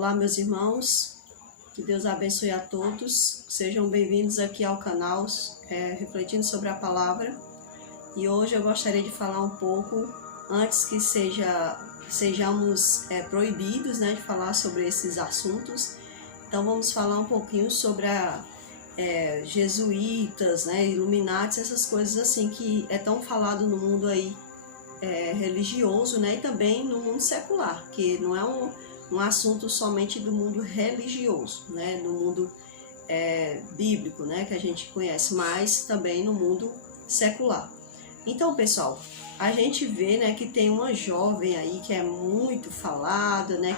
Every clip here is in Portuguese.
Olá, meus irmãos, que Deus abençoe a todos, sejam bem-vindos aqui ao canal Refletindo sobre a Palavra. E hoje eu gostaria de falar um pouco, antes que sejamos proibidos, né, de falar sobre esses assuntos. Então vamos falar um pouquinho sobre jesuítas, né, Illuminati, essas coisas assim que é tão falado no mundo aí religioso, né, e também no mundo secular, que não é um assunto somente do mundo religioso, né, no mundo bíblico, né, que a gente conhece, mas também no mundo secular. Então, pessoal, a gente vê, né, que tem uma jovem aí que é muito falada, né,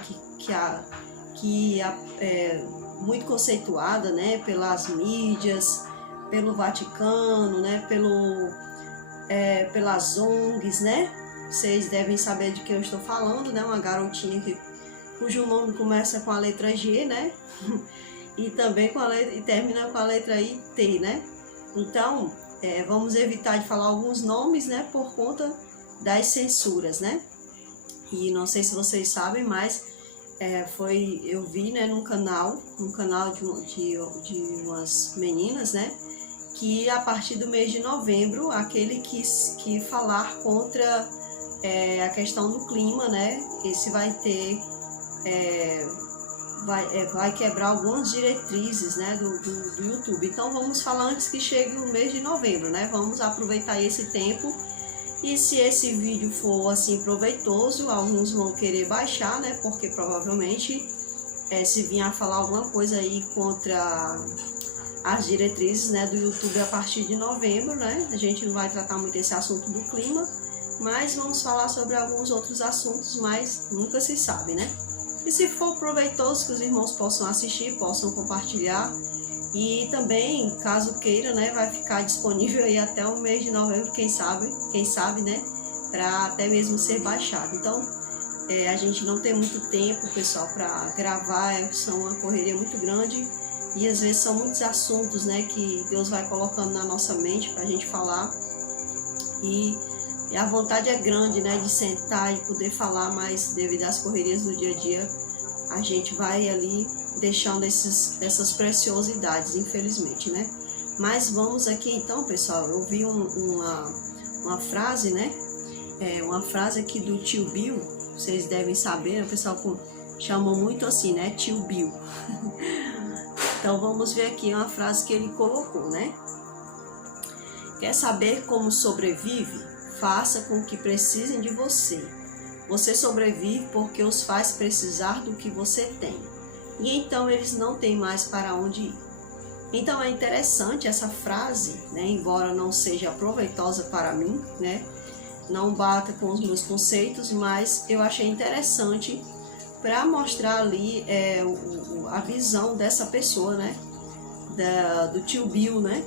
que é muito conceituada, né, pelas mídias, pelo Vaticano, né, pelas ONGs, né? Vocês devem saber de quem eu estou falando, né? Uma garotinha cujo nome começa com a letra G, né? E também e termina com a letra IT, né? Então, vamos evitar de falar alguns nomes, né? Por conta das censuras, né? E não sei se vocês sabem, mas eu vi, né, num canal de umas meninas, né? Que a partir do mês de novembro, aquele que falar contra a questão do clima, né? Esse vai ter, vai quebrar algumas diretrizes, né, do YouTube. Então vamos falar antes que chegue o mês de novembro, né? Vamos aproveitar esse tempo. E se esse vídeo for assim proveitoso, alguns vão querer baixar, né? Porque provavelmente se vier a falar alguma coisa aí contra as diretrizes, né, do YouTube a partir de novembro, né? A gente não vai tratar muito esse assunto do clima, mas vamos falar sobre alguns outros assuntos, mas nunca se sabe, né? E se for proveitoso, que os irmãos possam assistir, possam compartilhar. E também, caso queira, né, vai ficar disponível aí até o mês de novembro, quem sabe, né, para até mesmo ser baixado. Então, a gente não tem muito tempo, pessoal, para gravar, são uma correria muito grande. E às vezes são muitos assuntos, né, que Deus vai colocando na nossa mente para a gente falar. E a vontade é grande, né, de sentar e poder falar, mas devido às correrias do dia a dia, a gente vai ali deixando essas preciosidades, infelizmente, né. Mas vamos aqui então, pessoal, eu vi uma frase, né, uma frase aqui do tio Bill, vocês devem saber, o pessoal chama muito assim, né, tio Bill. Então vamos ver aqui uma frase que ele colocou, né? Quer saber como sobrevive? Faça com que precisem de você. Você sobrevive porque os faz precisar do que você tem. E então eles não têm mais para onde ir. Então é interessante essa frase, né? Embora não seja proveitosa para mim, né? Não bata com os meus conceitos, mas eu achei interessante para mostrar ali a visão dessa pessoa, né, do tio Bill, né,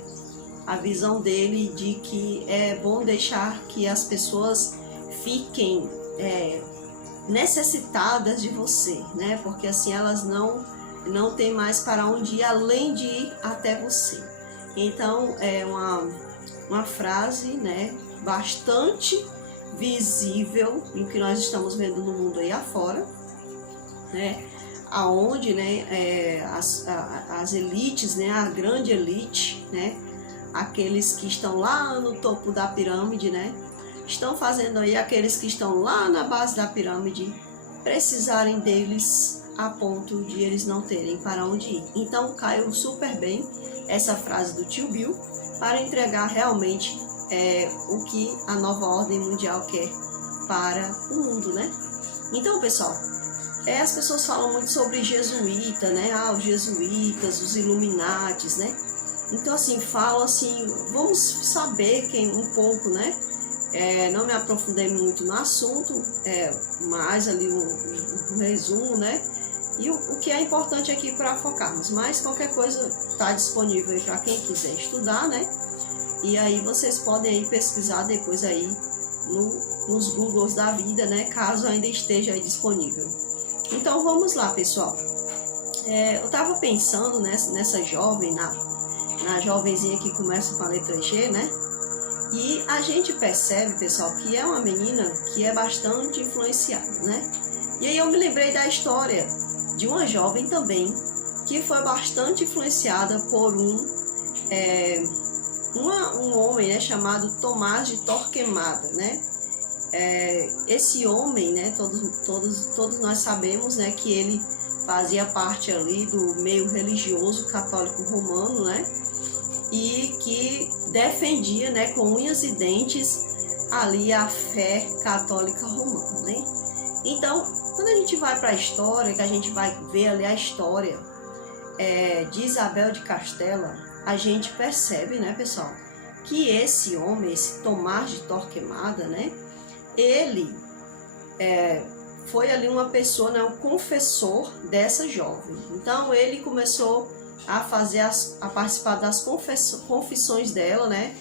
a visão dele de que é bom deixar que as pessoas fiquem necessitadas de você, né, porque assim elas não têm mais para onde ir além de ir até você. Então é uma frase, né, bastante visível em que nós estamos vendo no mundo aí afora, né, aonde, né, as elites, né, a grande elite, né, aqueles que estão lá no topo da pirâmide, né, estão fazendo aí aqueles que estão lá na base da pirâmide precisarem deles a ponto de eles não terem para onde ir. Então caiu super bem essa frase do tio Bill para entregar realmente o que a nova ordem mundial quer para o mundo, né. Então, pessoal, as pessoas falam muito sobre jesuíta, né? Os jesuítas, os Illuminatis, né? Então, assim, falo assim, vamos saber um pouco, né? Não me aprofundei muito no assunto, mais ali um resumo, né? E o que é importante aqui para focarmos, mas qualquer coisa está disponível aí para quem quiser estudar, né? E aí vocês podem aí pesquisar depois aí nos Googles da vida, né? Caso ainda esteja aí disponível. Então vamos lá, pessoal. Eu estava pensando nessa jovem, na jovenzinha que começa com a letra G, né? E a gente percebe, pessoal, que é uma menina que é bastante influenciada, né? E aí eu me lembrei da história de uma jovem também, que foi bastante influenciada por um homem, né, chamado Tomás de Torquemada, né? Esse homem, né, todos nós sabemos, né, que ele fazia parte ali do meio religioso católico romano, né? E que defendia, né, com unhas e dentes ali a fé católica romana, né? Então, quando a gente vai para a história, que a gente vai ver ali a história de Isabel de Castela, a gente percebe, né, pessoal, que esse homem, esse Tomás de Torquemada, né, ele foi ali uma pessoa, né, um confessor dessa jovem. Então, ele começou a participar das confissões dela, né,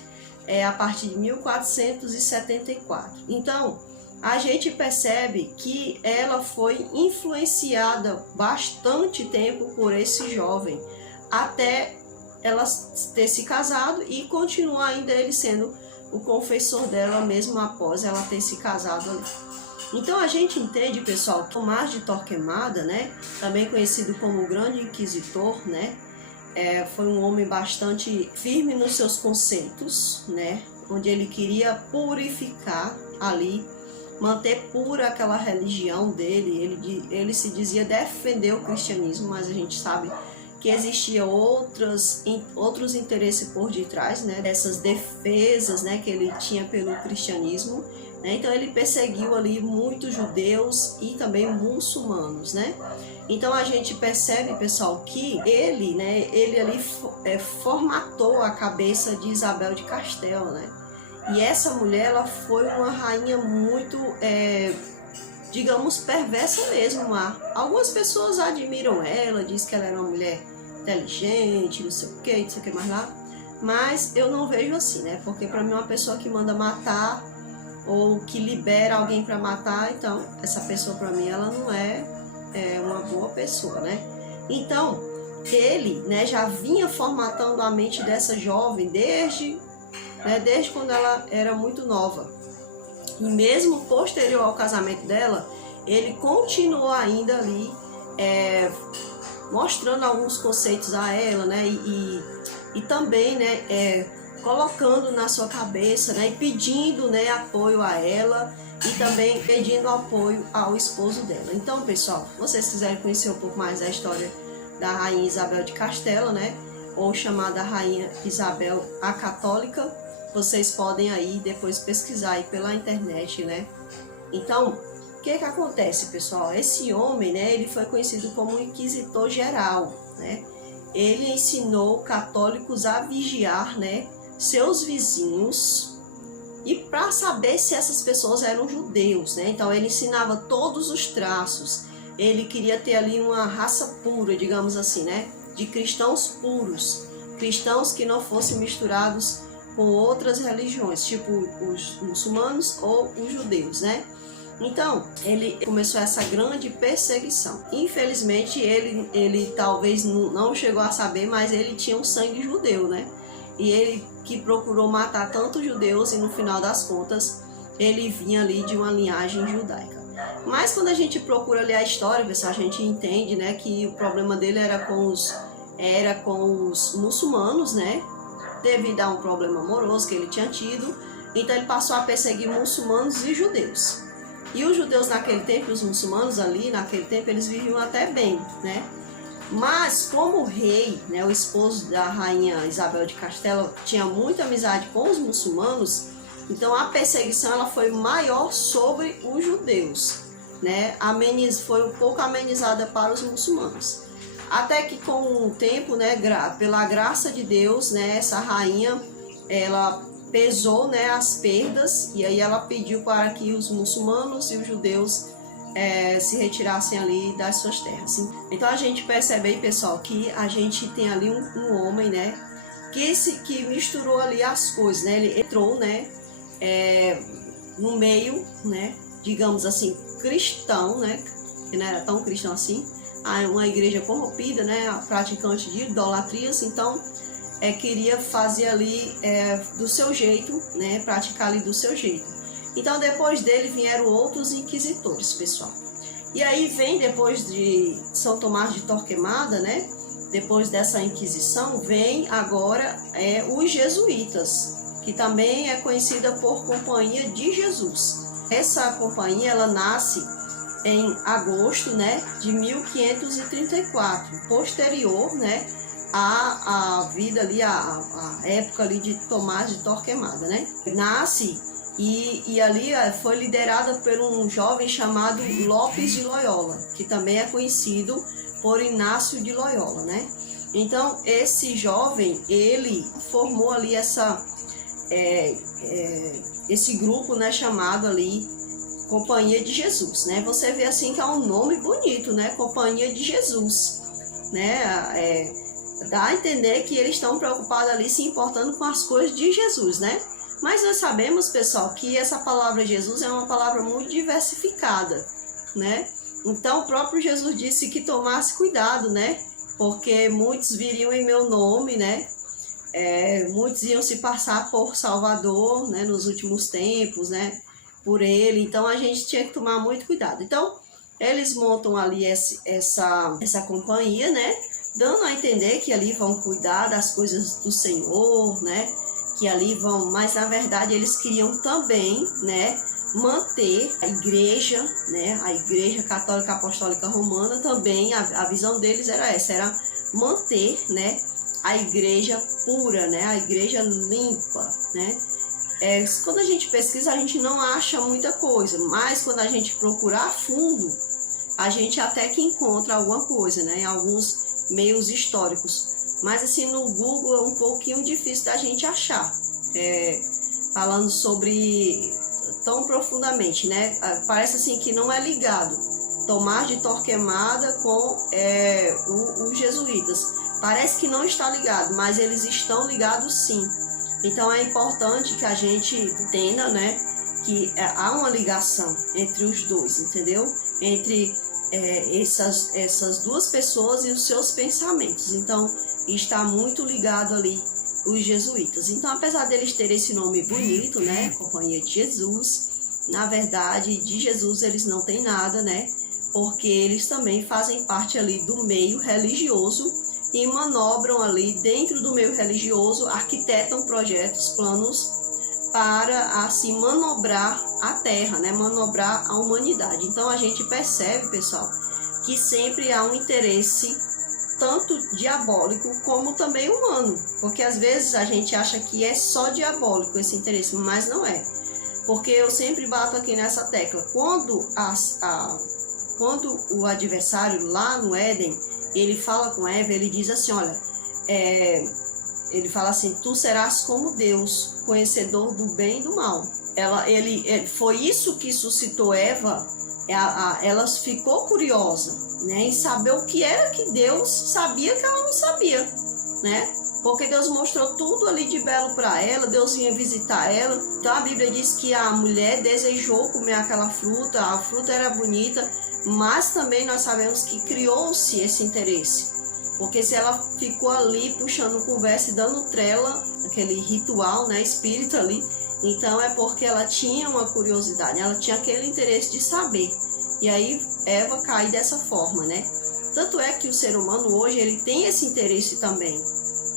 a partir de 1474. Então, a gente percebe que ela foi influenciada bastante tempo por esse jovem, até ela ter se casado e continuar ainda ele sendo o confessor dela mesmo após ela ter se casado ali. Então a gente entende, pessoal, que Tomás de Torquemada, né, também conhecido como o Grande Inquisitor, né, foi um homem bastante firme nos seus conceitos, né, onde ele queria purificar ali, manter pura aquela religião dele. Ele se dizia defender o cristianismo, mas a gente sabe que existia outros interesses por detrás, né, dessas defesas, né, que ele tinha pelo cristianismo, né? Então ele perseguiu ali muitos judeus e também muçulmanos, né? Então a gente percebe, pessoal, que ele ali formatou a cabeça de Isabel de Castela, né? E essa mulher, ela foi uma rainha muito, digamos, perversa mesmo. Algumas pessoas admiram ela, diz que ela era uma mulher inteligente, não sei o que mais lá. Mas eu não vejo assim, né? Porque para mim uma pessoa que manda matar ou que libera alguém para matar, então essa pessoa para mim ela não é uma boa pessoa, né? Então ele, né, já vinha formatando a mente dessa jovem desde quando ela era muito nova. E mesmo posterior ao casamento dela, ele continuou ainda ali mostrando alguns conceitos a ela, né? E também, né, colocando na sua cabeça, né, e pedindo, né, apoio a ela e também pedindo apoio ao esposo dela. Então, pessoal, se vocês quiserem conhecer um pouco mais da história da Rainha Isabel de Castela, né, ou chamada Rainha Isabel a Católica, vocês podem aí depois pesquisar aí pela internet, né? Então, o que acontece, pessoal? Esse homem, né, ele foi conhecido como Inquisitor Geral, né? Ele ensinou católicos a vigiar, né, seus vizinhos e para saber se essas pessoas eram judeus, né? Então ele ensinava todos os traços. Ele queria ter ali uma raça pura, digamos assim, né? De cristãos puros, cristãos que não fossem misturados com outras religiões, tipo os muçulmanos ou os judeus, né? Então, ele começou essa grande perseguição. Infelizmente, ele talvez não chegou a saber, mas ele tinha um sangue judeu, né? E ele que procurou matar tantos judeus e no final das contas, ele vinha ali de uma linhagem judaica. Mas quando a gente procura ler a história, pessoal, a gente entende, né, que o problema dele era com os muçulmanos, né? Devido a um problema amoroso que ele tinha tido, então ele passou a perseguir muçulmanos e judeus. E os judeus naquele tempo, os muçulmanos ali naquele tempo, eles viviam até bem, né? Mas como o rei, né, o esposo da rainha Isabel de Castela, tinha muita amizade com os muçulmanos, então a perseguição ela foi maior sobre os judeus, né? Foi um pouco amenizada para os muçulmanos. Até que com o tempo, né, pela graça de Deus, né, essa rainha, ela pesou, né, as perdas, e aí ela pediu para que os muçulmanos e os judeus se retirassem ali das suas terras. Então a gente percebe aí, pessoal, que a gente tem ali um homem, né, que misturou ali as coisas, né, ele entrou, né, no meio, né, digamos assim, cristão, né, que não era tão cristão assim, uma igreja corrompida, né, praticante de idolatrias, então queria fazer ali do seu jeito, né, praticar ali do seu jeito. Então depois dele vieram outros inquisitores, pessoal. E aí vem, depois de São Tomás de Torquemada, né? Depois dessa Inquisição, vem agora os jesuítas, que também é conhecida por Companhia de Jesus. Essa companhia, ela nasce em agosto, né, de 1534, posterior, né, à vida ali, a época ali de Tomás de Torquemada, né? Nasce e ali foi liderada por um jovem chamado Lopes de Loyola, que também é conhecido por Inácio de Loyola, né? Então, esse jovem, ele formou ali esse grupo, né, chamado ali Companhia de Jesus, né? Você vê assim que é um nome bonito, né? Companhia de Jesus, né? Dá a entender que eles estão preocupados ali, se importando com as coisas de Jesus, né? Mas nós sabemos, pessoal, que essa palavra Jesus é uma palavra muito diversificada, né? Então, o próprio Jesus disse que tomasse cuidado, né? Porque muitos viriam em meu nome, né? Muitos iam se passar por Salvador, né? Nos últimos tempos, né? Por ele. Então, a gente tinha que tomar muito cuidado. Então, eles montam ali essa companhia, né? Dando a entender que ali vão cuidar das coisas do Senhor, né? Que ali vão, mas na verdade eles queriam também, né, manter a igreja, né, a Igreja Católica Apostólica Romana também, a visão deles era essa, era manter, né, a igreja pura, né, a igreja limpa, né. Quando a gente pesquisa, a gente não acha muita coisa, mas quando a gente procurar a fundo, a gente até que encontra alguma coisa, né, em alguns meios históricos. Mas assim, no Google é um pouquinho difícil da gente achar, falando sobre tão profundamente, né? Parece assim que não é ligado Tomás de Torquemada com os jesuítas. Parece que não está ligado, mas eles estão ligados sim. Então é importante que a gente entenda, né, que há uma ligação entre os dois, entendeu? Entre essas duas pessoas e os seus pensamentos. Então, está muito ligado ali os jesuítas. Então, apesar deles terem esse nome bonito, né, Companhia de Jesus, na verdade, de Jesus eles não têm nada, né, porque eles também fazem parte ali do meio religioso e manobram ali dentro do meio religioso, arquitetam projetos, planos para assim manobrar a Terra, né, manobrar a humanidade. Então, a gente percebe, pessoal, que sempre há um interesse tanto diabólico como também humano, porque às vezes a gente acha que é só diabólico esse interesse, mas não é, porque eu sempre bato aqui nessa tecla, quando o adversário lá no Éden, ele fala com Eva, ele diz assim, olha, ele fala assim, tu serás como Deus, conhecedor do bem e do mal. Foi isso que suscitou Eva, ela ficou curiosa, né, em saber o que era que Deus sabia que ela não sabia, né? Porque Deus mostrou tudo ali de belo para ela, Deus vinha visitar ela. Então a Bíblia diz que a mulher desejou comer aquela fruta, a fruta era bonita, mas também nós sabemos que criou-se esse interesse. Porque se ela ficou ali puxando conversa e dando trela, aquele ritual, né, espírita ali, então é porque ela tinha uma curiosidade, ela tinha aquele interesse de saber. E aí Eva cai dessa forma, né? Tanto é que o ser humano hoje, ele tem esse interesse também,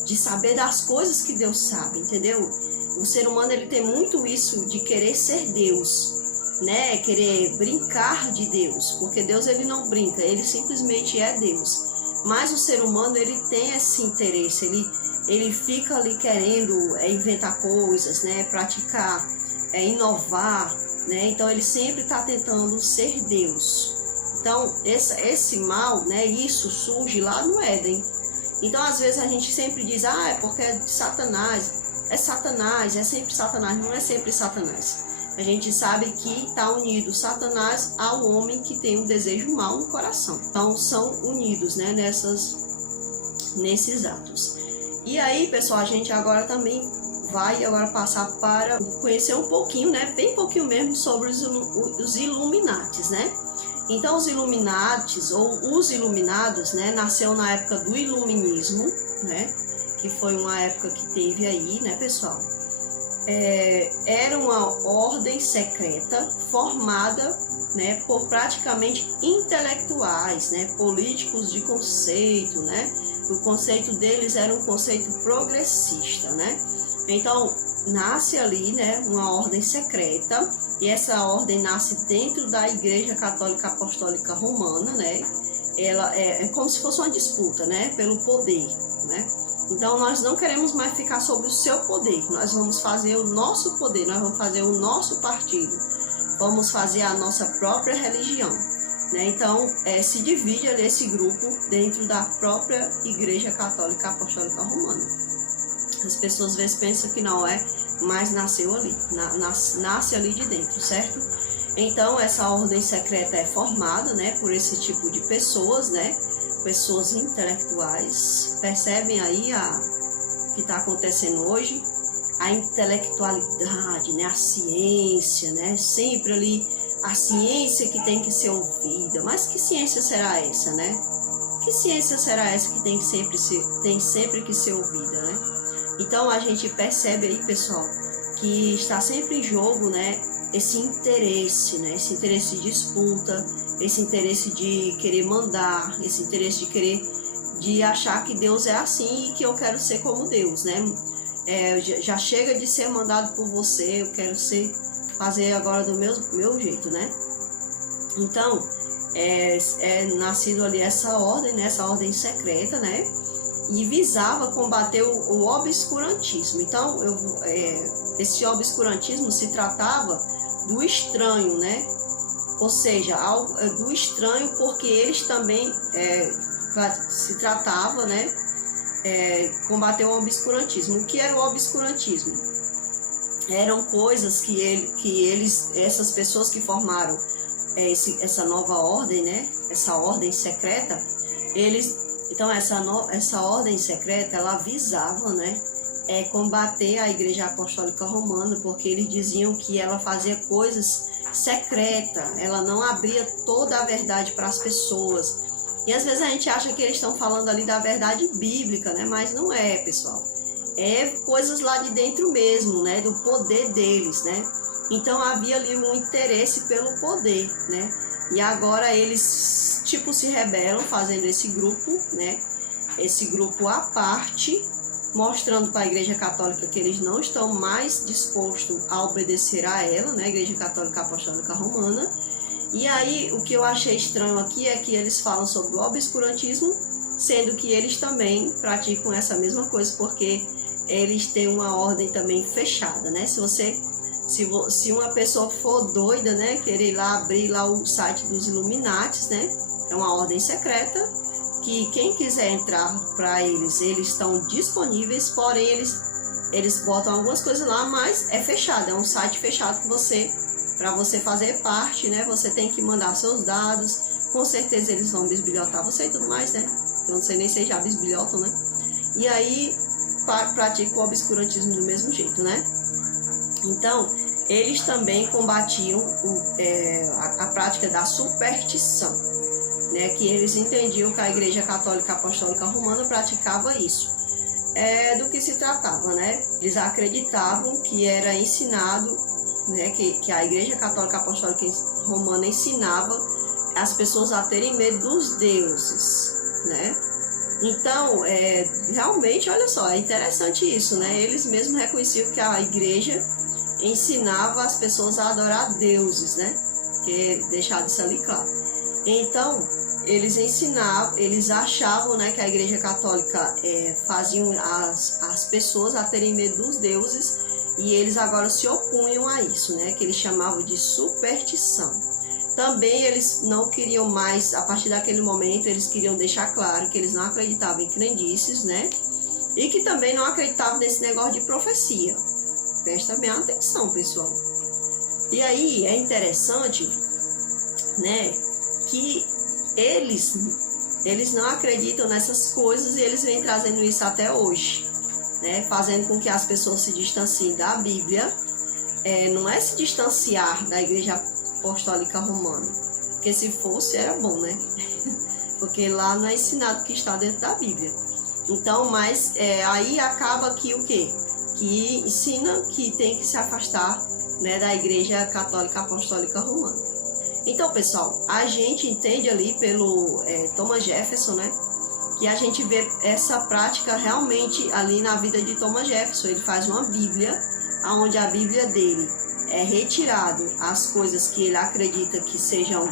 de saber das coisas que Deus sabe, entendeu? O ser humano, ele tem muito isso de querer ser Deus, né? Querer brincar de Deus, porque Deus, ele não brinca, ele simplesmente é Deus. Mas o ser humano, ele tem esse interesse, ele fica ali querendo inventar coisas, né? Praticar, inovar, né? Então ele sempre está tentando ser Deus. Então esse mal, né? Isso surge lá no Éden. Então às vezes a gente sempre diz, é porque é de Satanás, é sempre Satanás, não é sempre Satanás. A gente sabe que está unido Satanás ao homem que tem um desejo mau no coração. Então são unidos, né, nesses atos. E aí, pessoal, a gente agora também vai passar para conhecer um pouquinho, né, bem pouquinho mesmo, sobre os Illuminatis, né? Então os Illuminatis, ou os Iluminados, né, nasceu na época do Iluminismo, né, que foi uma época que teve aí, né, pessoal? era uma ordem secreta formada, né, por praticamente intelectuais, né, políticos de conceito, né? O conceito deles era um conceito progressista, né? Então, nasce ali, né, uma ordem secreta, e essa ordem nasce dentro da Igreja Católica Apostólica Romana, né? Ela é como se fosse uma disputa, né, pelo poder, né? Então, nós não queremos mais ficar sob o seu poder, nós vamos fazer o nosso poder, nós vamos fazer o nosso partido, vamos fazer a nossa própria religião, né? Então, se divide ali esse grupo dentro da própria Igreja Católica Apostólica Romana. As pessoas às vezes pensam que não é, mas nasceu ali, nasce ali de dentro, certo? Então, essa ordem secreta é formada, né, por esse tipo de pessoas, né? Pessoas intelectuais. Percebem aí o que está acontecendo hoje? A intelectualidade, né? A ciência, né? Sempre ali a ciência que tem que ser ouvida. Mas que ciência será essa, né? Que ciência será essa que tem sempre que ser ouvida, né? Então a gente percebe aí, pessoal, que está sempre em jogo, né? Esse interesse, né? Esse interesse de disputa, esse interesse de querer mandar, esse interesse de achar que Deus é assim e que eu quero ser como Deus, né? Já chega de ser mandado por você, eu quero fazer agora do meu jeito, né? Então, nascido ali essa ordem, né? Essa ordem secreta, né? E visava combater o obscurantismo. Então, esse obscurantismo se tratava do estranho, né? Ou seja, do estranho, porque eles também se tratava, né? Combater o obscurantismo. O que era o obscurantismo? Eram coisas essas pessoas que formaram essa nova ordem, né? Essa ordem secreta, então essa ordem secreta, ela visava, né? Combater a Igreja Apostólica Romana, porque eles diziam que ela fazia coisas secretas, ela não abria toda a verdade para as pessoas. E às vezes a gente acha que eles estão falando ali da verdade bíblica, né? Mas não é, pessoal. É coisas lá de dentro mesmo, né? Do poder deles, né? Então havia ali um interesse pelo poder, né? E agora eles, tipo, se rebelam fazendo esse grupo, né? Esse grupo à parte, mostrando para a Igreja Católica que eles não estão mais dispostos a obedecer a ela, né? A Igreja Católica Apostólica Romana. E aí, o que eu achei estranho aqui é que eles falam sobre o obscurantismo, sendo que eles também praticam essa mesma coisa, porque eles têm uma ordem também fechada, né? Se uma pessoa for doida, né, querer ir lá abrir lá o site dos Illuminatis, né? É uma ordem secreta, que quem quiser entrar para eles estão disponíveis, porém eles botam algumas coisas lá, mas é fechado, é um site fechado que para você fazer parte, né, você tem que mandar seus dados, com certeza eles vão bisbilhotar você e tudo mais, né? Eu não sei nem se já bisbilhotam, né? E aí praticam o obscurantismo do mesmo jeito, né? Então, eles também combatiam a prática da superstição, né? Que eles entendiam que a Igreja Católica Apostólica Romana praticava isso. Do que se tratava, né? Eles acreditavam que era ensinado, né? Que a Igreja Católica Apostólica Romana ensinava as pessoas a terem medo dos deuses, né? Então, realmente, olha só, é interessante isso, né? Eles mesmos reconheciam que a Igreja ensinava as pessoas a adorar deuses, né? Que é deixado isso ali claro. Então, eles achavam, né, que a Igreja Católica faziam as pessoas a terem medo dos deuses, e eles agora se opunham a isso, né? Que eles chamavam de superstição. Também eles não queriam mais, a partir daquele momento, eles queriam deixar claro que eles não acreditavam em crendices, né? E que também não acreditavam nesse negócio de profecia. Presta bem atenção, pessoal. E aí é interessante, né, que eles não acreditam nessas coisas e eles vêm trazendo isso até hoje, né, fazendo com que as pessoas se distanciem da Bíblia. Não é se distanciar da Igreja Apostólica Romana, porque se fosse era bom, né? Porque lá não é ensinado o que está dentro da Bíblia. Então, mas aí acaba que o quê? que ensina que tem que se afastar, né, da Igreja Católica Apostólica Romana. Então, pessoal, a gente entende ali pelo Thomas Jefferson, né, que a gente vê essa prática realmente ali na vida de Thomas Jefferson. Ele faz uma Bíblia, onde a Bíblia dele é retirado as coisas que ele acredita que sejam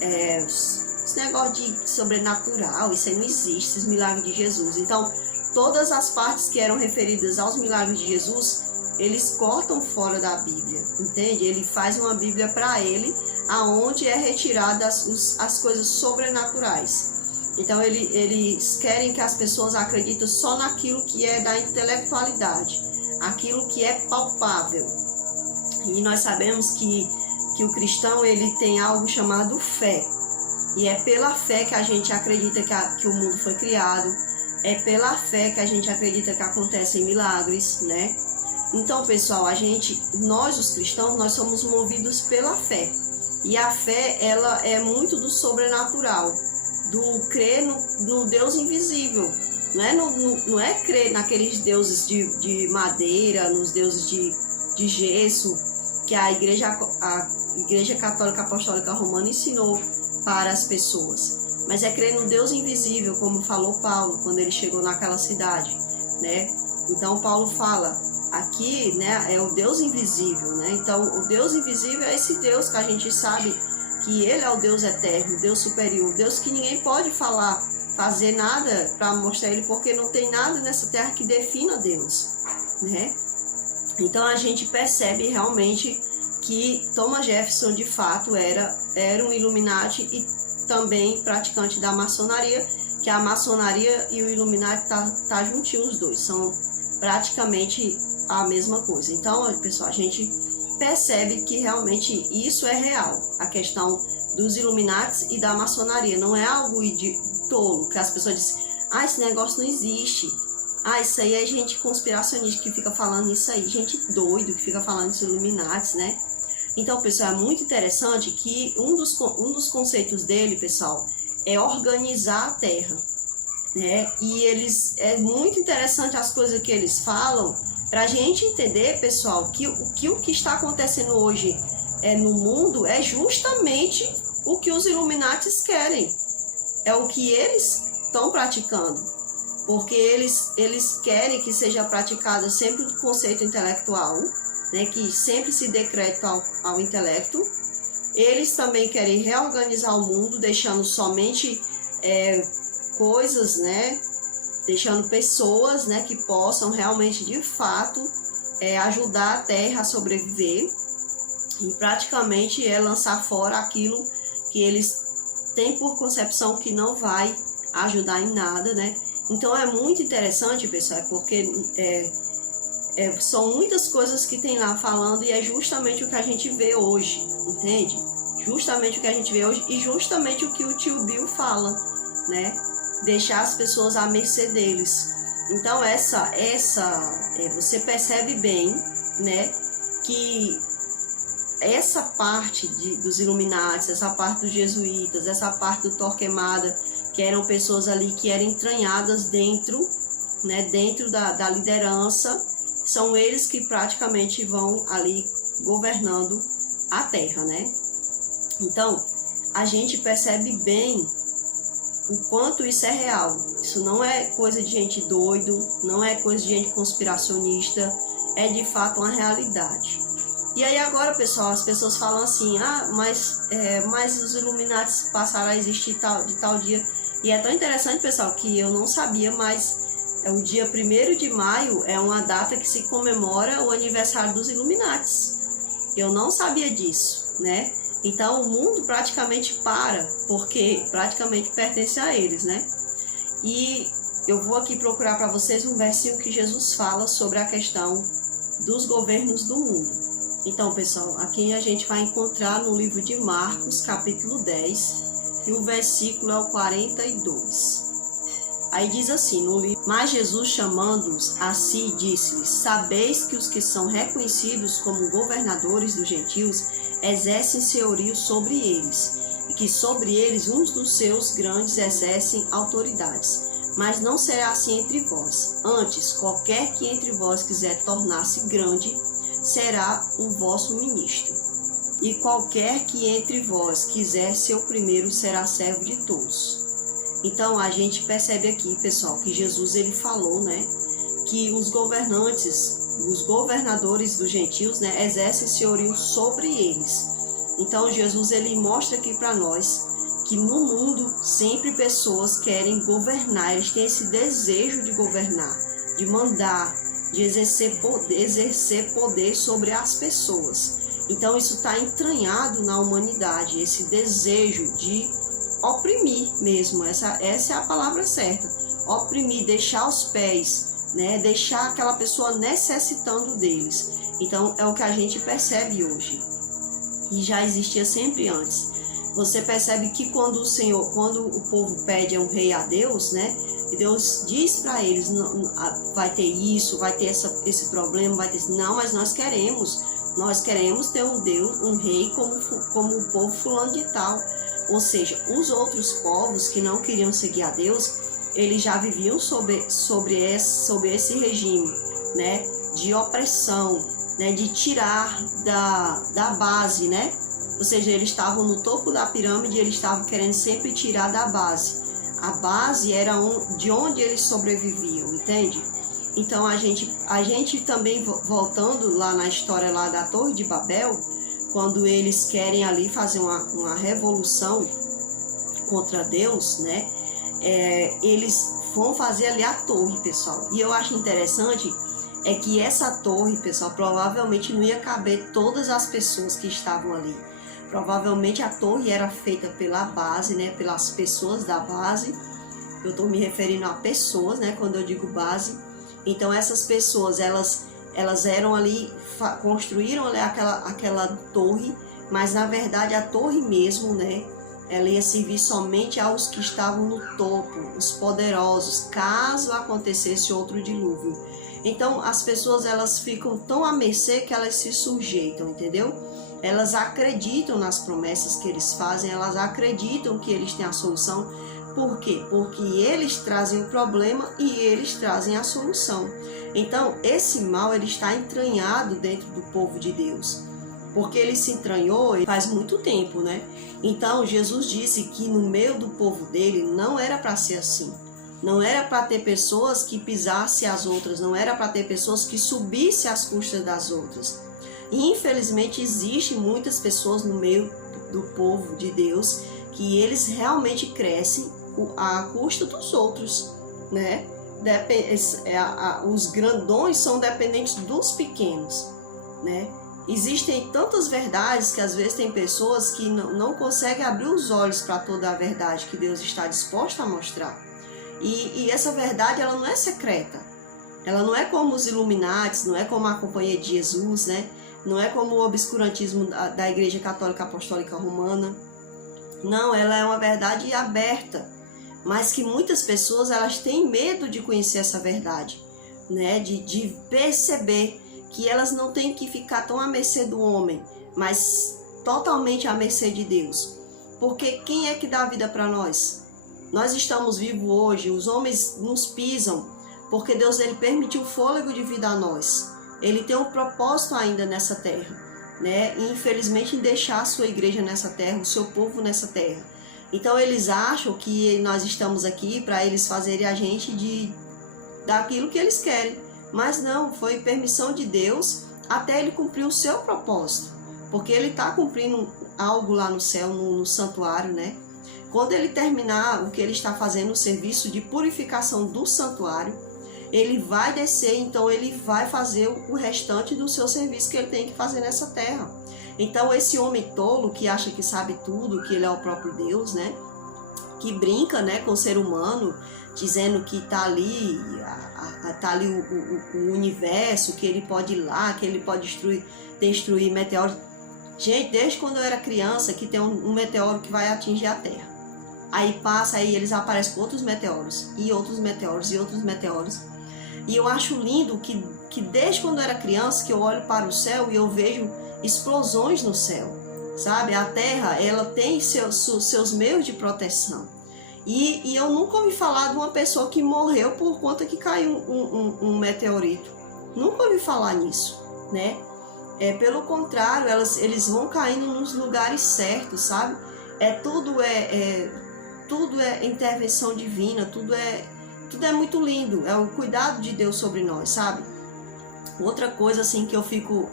esse negócio de sobrenatural, isso aí não existe, esses milagres de Jesus. Então, todas as partes que eram referidas aos milagres de Jesus, eles cortam fora da Bíblia, entende? Ele faz uma Bíblia para ele, aonde é retirada as coisas sobrenaturais. Então, eles querem que as pessoas acreditem só naquilo que é da intelectualidade, aquilo que é palpável. E nós sabemos que o cristão, ele tem algo chamado fé. E é pela fé que a gente acredita que o mundo foi criado. É pela fé que a gente acredita que acontecem milagres, né? Então, pessoal, nós os cristãos, nós somos movidos pela fé. E a fé, ela é muito do sobrenatural, do crer no Deus invisível. Não é crer naqueles deuses de madeira, nos deuses de gesso, que a Igreja Católica Apostólica Romana ensinou para as pessoas. Mas é crer no Deus invisível, como falou Paulo quando ele chegou naquela cidade, né? Então Paulo fala aqui, né, é o Deus invisível, né? Então o Deus invisível é esse Deus que a gente sabe que ele é o Deus eterno, Deus superior, Deus que ninguém pode fazer nada para mostrar ele, porque não tem nada nessa terra que defina Deus, né? Então a gente percebe realmente que Thomas Jefferson de fato era um Illuminati e também praticante da maçonaria, que a maçonaria e o Illuminati tá juntinho os dois, são praticamente a mesma coisa. Então, pessoal, a gente percebe que realmente isso é real, a questão dos Illuminatis e da maçonaria, não é algo de tolo, que as pessoas dizem, esse negócio não existe, isso aí é gente conspiracionista que fica falando isso aí, gente doido que fica falando dos Illuminatis, né? Então, pessoal, é muito interessante que um dos conceitos dele, pessoal, é organizar a Terra, né? E é muito interessante as coisas que eles falam, para a gente entender, pessoal, que o que está acontecendo hoje no mundo é justamente o que os Illuminatis querem, é o que eles estão praticando, porque eles querem que seja praticado sempre o conceito intelectual, né, que sempre se decreta ao intelecto. Eles também querem reorganizar o mundo, deixando somente coisas, né, deixando pessoas, né, que possam realmente, de fato, ajudar a Terra a sobreviver, e praticamente lançar fora aquilo que eles têm por concepção que não vai ajudar em nada, né? Então é muito interessante, pessoal, porque são muitas coisas que tem lá falando, e é justamente o que a gente vê hoje, entende? Justamente o que a gente vê hoje e justamente o que o tio Bill fala, né? Deixar as pessoas à mercê deles. Então você percebe bem, né, que essa parte dos Illuminati, essa parte dos jesuítas, essa parte do Torquemada, que eram pessoas ali que eram entranhadas dentro, né, dentro da liderança, são eles que praticamente vão ali governando a Terra, né? Então, a gente percebe bem o quanto isso é real. Isso não é coisa de gente doido, não é coisa de gente conspiracionista, é de fato uma realidade. E aí agora, pessoal, as pessoas falam assim, mas os Illuminati passaram a existir de tal dia. E é tão interessante, pessoal, que eu não sabia, mas o dia 1º de maio é uma data que se comemora o aniversário dos Illuminati. Eu não sabia disso, né? Então o mundo praticamente para, porque praticamente pertence a eles, né? E eu vou aqui procurar para vocês um versículo que Jesus fala sobre a questão dos governos do mundo. Então, pessoal, aqui a gente vai encontrar no livro de Marcos, capítulo 10, e o versículo é o 42. Aí diz assim no livro: mas Jesus, chamando-os a si, disse-lhes: sabeis que os que são reconhecidos como governadores dos gentios exercem senhorio sobre eles, e que sobre eles uns dos seus grandes exercem autoridades. Mas não será assim entre vós. Antes, qualquer que entre vós quiser tornar-se grande, será o vosso ministro. E qualquer que entre vós quiser ser o primeiro, será servo de todos. Então, a gente percebe aqui, pessoal, que Jesus ele falou, né, que os governantes, os governadores dos gentios, né, exercem senhorio sobre eles. Então, Jesus ele mostra aqui para nós que no mundo sempre pessoas querem governar, eles têm esse desejo de governar, de mandar, de exercer poder sobre as pessoas. Então isso está entranhado na humanidade, esse desejo de oprimir mesmo, essa é a palavra certa, oprimir, deixar os pés, né? Deixar aquela pessoa necessitando deles. Então é o que a gente percebe hoje, e já existia sempre antes. Você percebe que quando o povo pede um rei a Deus, né? E Deus diz para eles, não, vai ter isso, vai ter esse problema, vai ter... Não, mas nós queremos ter um Deus, um rei como o povo fulano de tal. Ou seja, os outros povos que não queriam seguir a Deus, eles já viviam sobre esse regime, né? De opressão, né? De tirar da base, né? Ou seja, eles estavam no topo da pirâmide e eles estavam querendo sempre tirar da base. A base era de onde eles sobreviviam, entende? Então a gente também, voltando lá na história lá da Torre de Babel, quando eles querem ali fazer uma revolução contra Deus, né? Eles vão fazer ali a torre, pessoal. E eu acho interessante é que essa torre, pessoal, provavelmente não ia caber todas as pessoas que estavam ali. Provavelmente a torre era feita pela base, né, pelas pessoas da base. Eu estou me referindo a pessoas, né, quando eu digo base. Então essas pessoas, elas eram ali, construíram ali aquela torre, mas na verdade a torre mesmo, né, ela ia servir somente aos que estavam no topo, os poderosos, caso acontecesse outro dilúvio. Então as pessoas, elas ficam tão à mercê que elas se sujeitam, entendeu? Elas acreditam nas promessas que eles fazem, elas acreditam que eles têm a solução. Por quê? Porque eles trazem o problema e eles trazem a solução. Então, esse mal ele está entranhado dentro do povo de Deus. Porque ele se entranhou faz muito tempo, né? Então, Jesus disse que no meio do povo dele não era para ser assim. Não era para ter pessoas que pisassem as outras, não era para ter pessoas que subissem às custas das outras. E infelizmente existem muitas pessoas no meio do povo de Deus que eles realmente crescem à custa dos outros, né? Os grandões são dependentes dos pequenos, né? Existem tantas verdades que às vezes tem pessoas que não conseguem abrir os olhos para toda a verdade que Deus está disposto a mostrar. E essa verdade, ela não é secreta. Ela não é como os Illuminatis, não é como a Companhia de Jesus, né? Não é como o obscurantismo da Igreja Católica Apostólica Romana. Não, ela é uma verdade aberta, mas que muitas pessoas, elas têm medo de conhecer essa verdade, né? De perceber que elas não têm que ficar tão à mercê do homem, mas totalmente à mercê de Deus. Porque quem é que dá vida para nós? Nós estamos vivos hoje, os homens nos pisam, porque Deus ele permitiu fôlego de vida a nós. Ele tem um propósito ainda nessa terra, né? E infelizmente em deixar a sua igreja nessa terra, o seu povo nessa terra. Então eles acham que nós estamos aqui para eles fazerem a gente daquilo que eles querem. Mas não, foi permissão de Deus até ele cumprir o seu propósito. Porque ele está cumprindo algo lá no céu, no santuário, né? Quando ele terminar o que ele está fazendo, o serviço de purificação do santuário, ele vai descer, então ele vai fazer o restante do seu serviço que ele tem que fazer nessa terra. Então esse homem tolo que acha que sabe tudo, que ele é o próprio Deus, né? Que brinca, né, com o ser humano, dizendo que tá ali o universo, que ele pode ir lá, que ele pode destruir meteoros. Gente, desde quando eu era criança, que tem um meteoro que vai atingir a Terra. Aí passa, aí eles aparecem com outros meteoros, e outros meteoros, e outros meteoros. E eu acho lindo que desde quando eu era criança, que eu olho para o céu e eu vejo explosões no céu, sabe? A Terra, ela tem seus meios de proteção. E eu nunca ouvi falar de uma pessoa que morreu por conta que caiu um meteorito. Nunca ouvi falar nisso, né? Pelo contrário, eles vão caindo nos lugares certos, sabe? Tudo é intervenção divina, tudo é muito lindo, é o cuidado de Deus sobre nós, sabe? Outra coisa assim que eu fico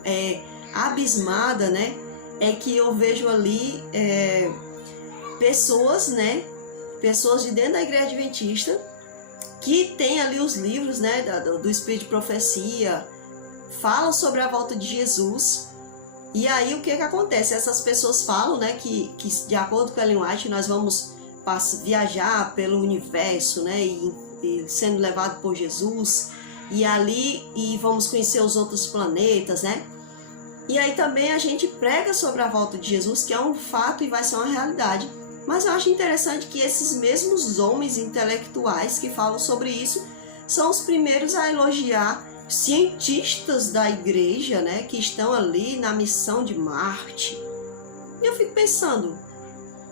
abismada, né? É que eu vejo ali pessoas, né? Pessoas de dentro da igreja adventista que tem ali os livros, né? Do Espírito de Profecia, falam sobre a volta de Jesus. E aí o que acontece? Essas pessoas falam, né? Que de acordo com Ellen White nós vamos viajar pelo universo, né? E sendo levado por Jesus. E vamos conhecer os outros planetas, né? E aí também a gente prega sobre a volta de Jesus, que é um fato e vai ser uma realidade. Mas eu acho interessante que esses mesmos homens intelectuais que falam sobre isso são os primeiros a elogiar cientistas da igreja, né, que estão ali na missão de Marte. E eu fico pensando,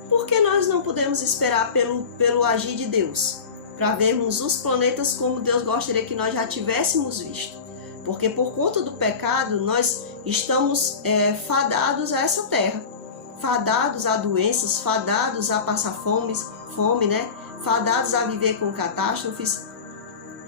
por que nós não podemos esperar pelo agir de Deus? Para vermos os planetas como Deus gostaria que nós já tivéssemos visto. Porque por conta do pecado, nós estamos fadados a essa terra. Fadados a doenças, fadados a passar fome, né? Fadados a viver com catástrofes.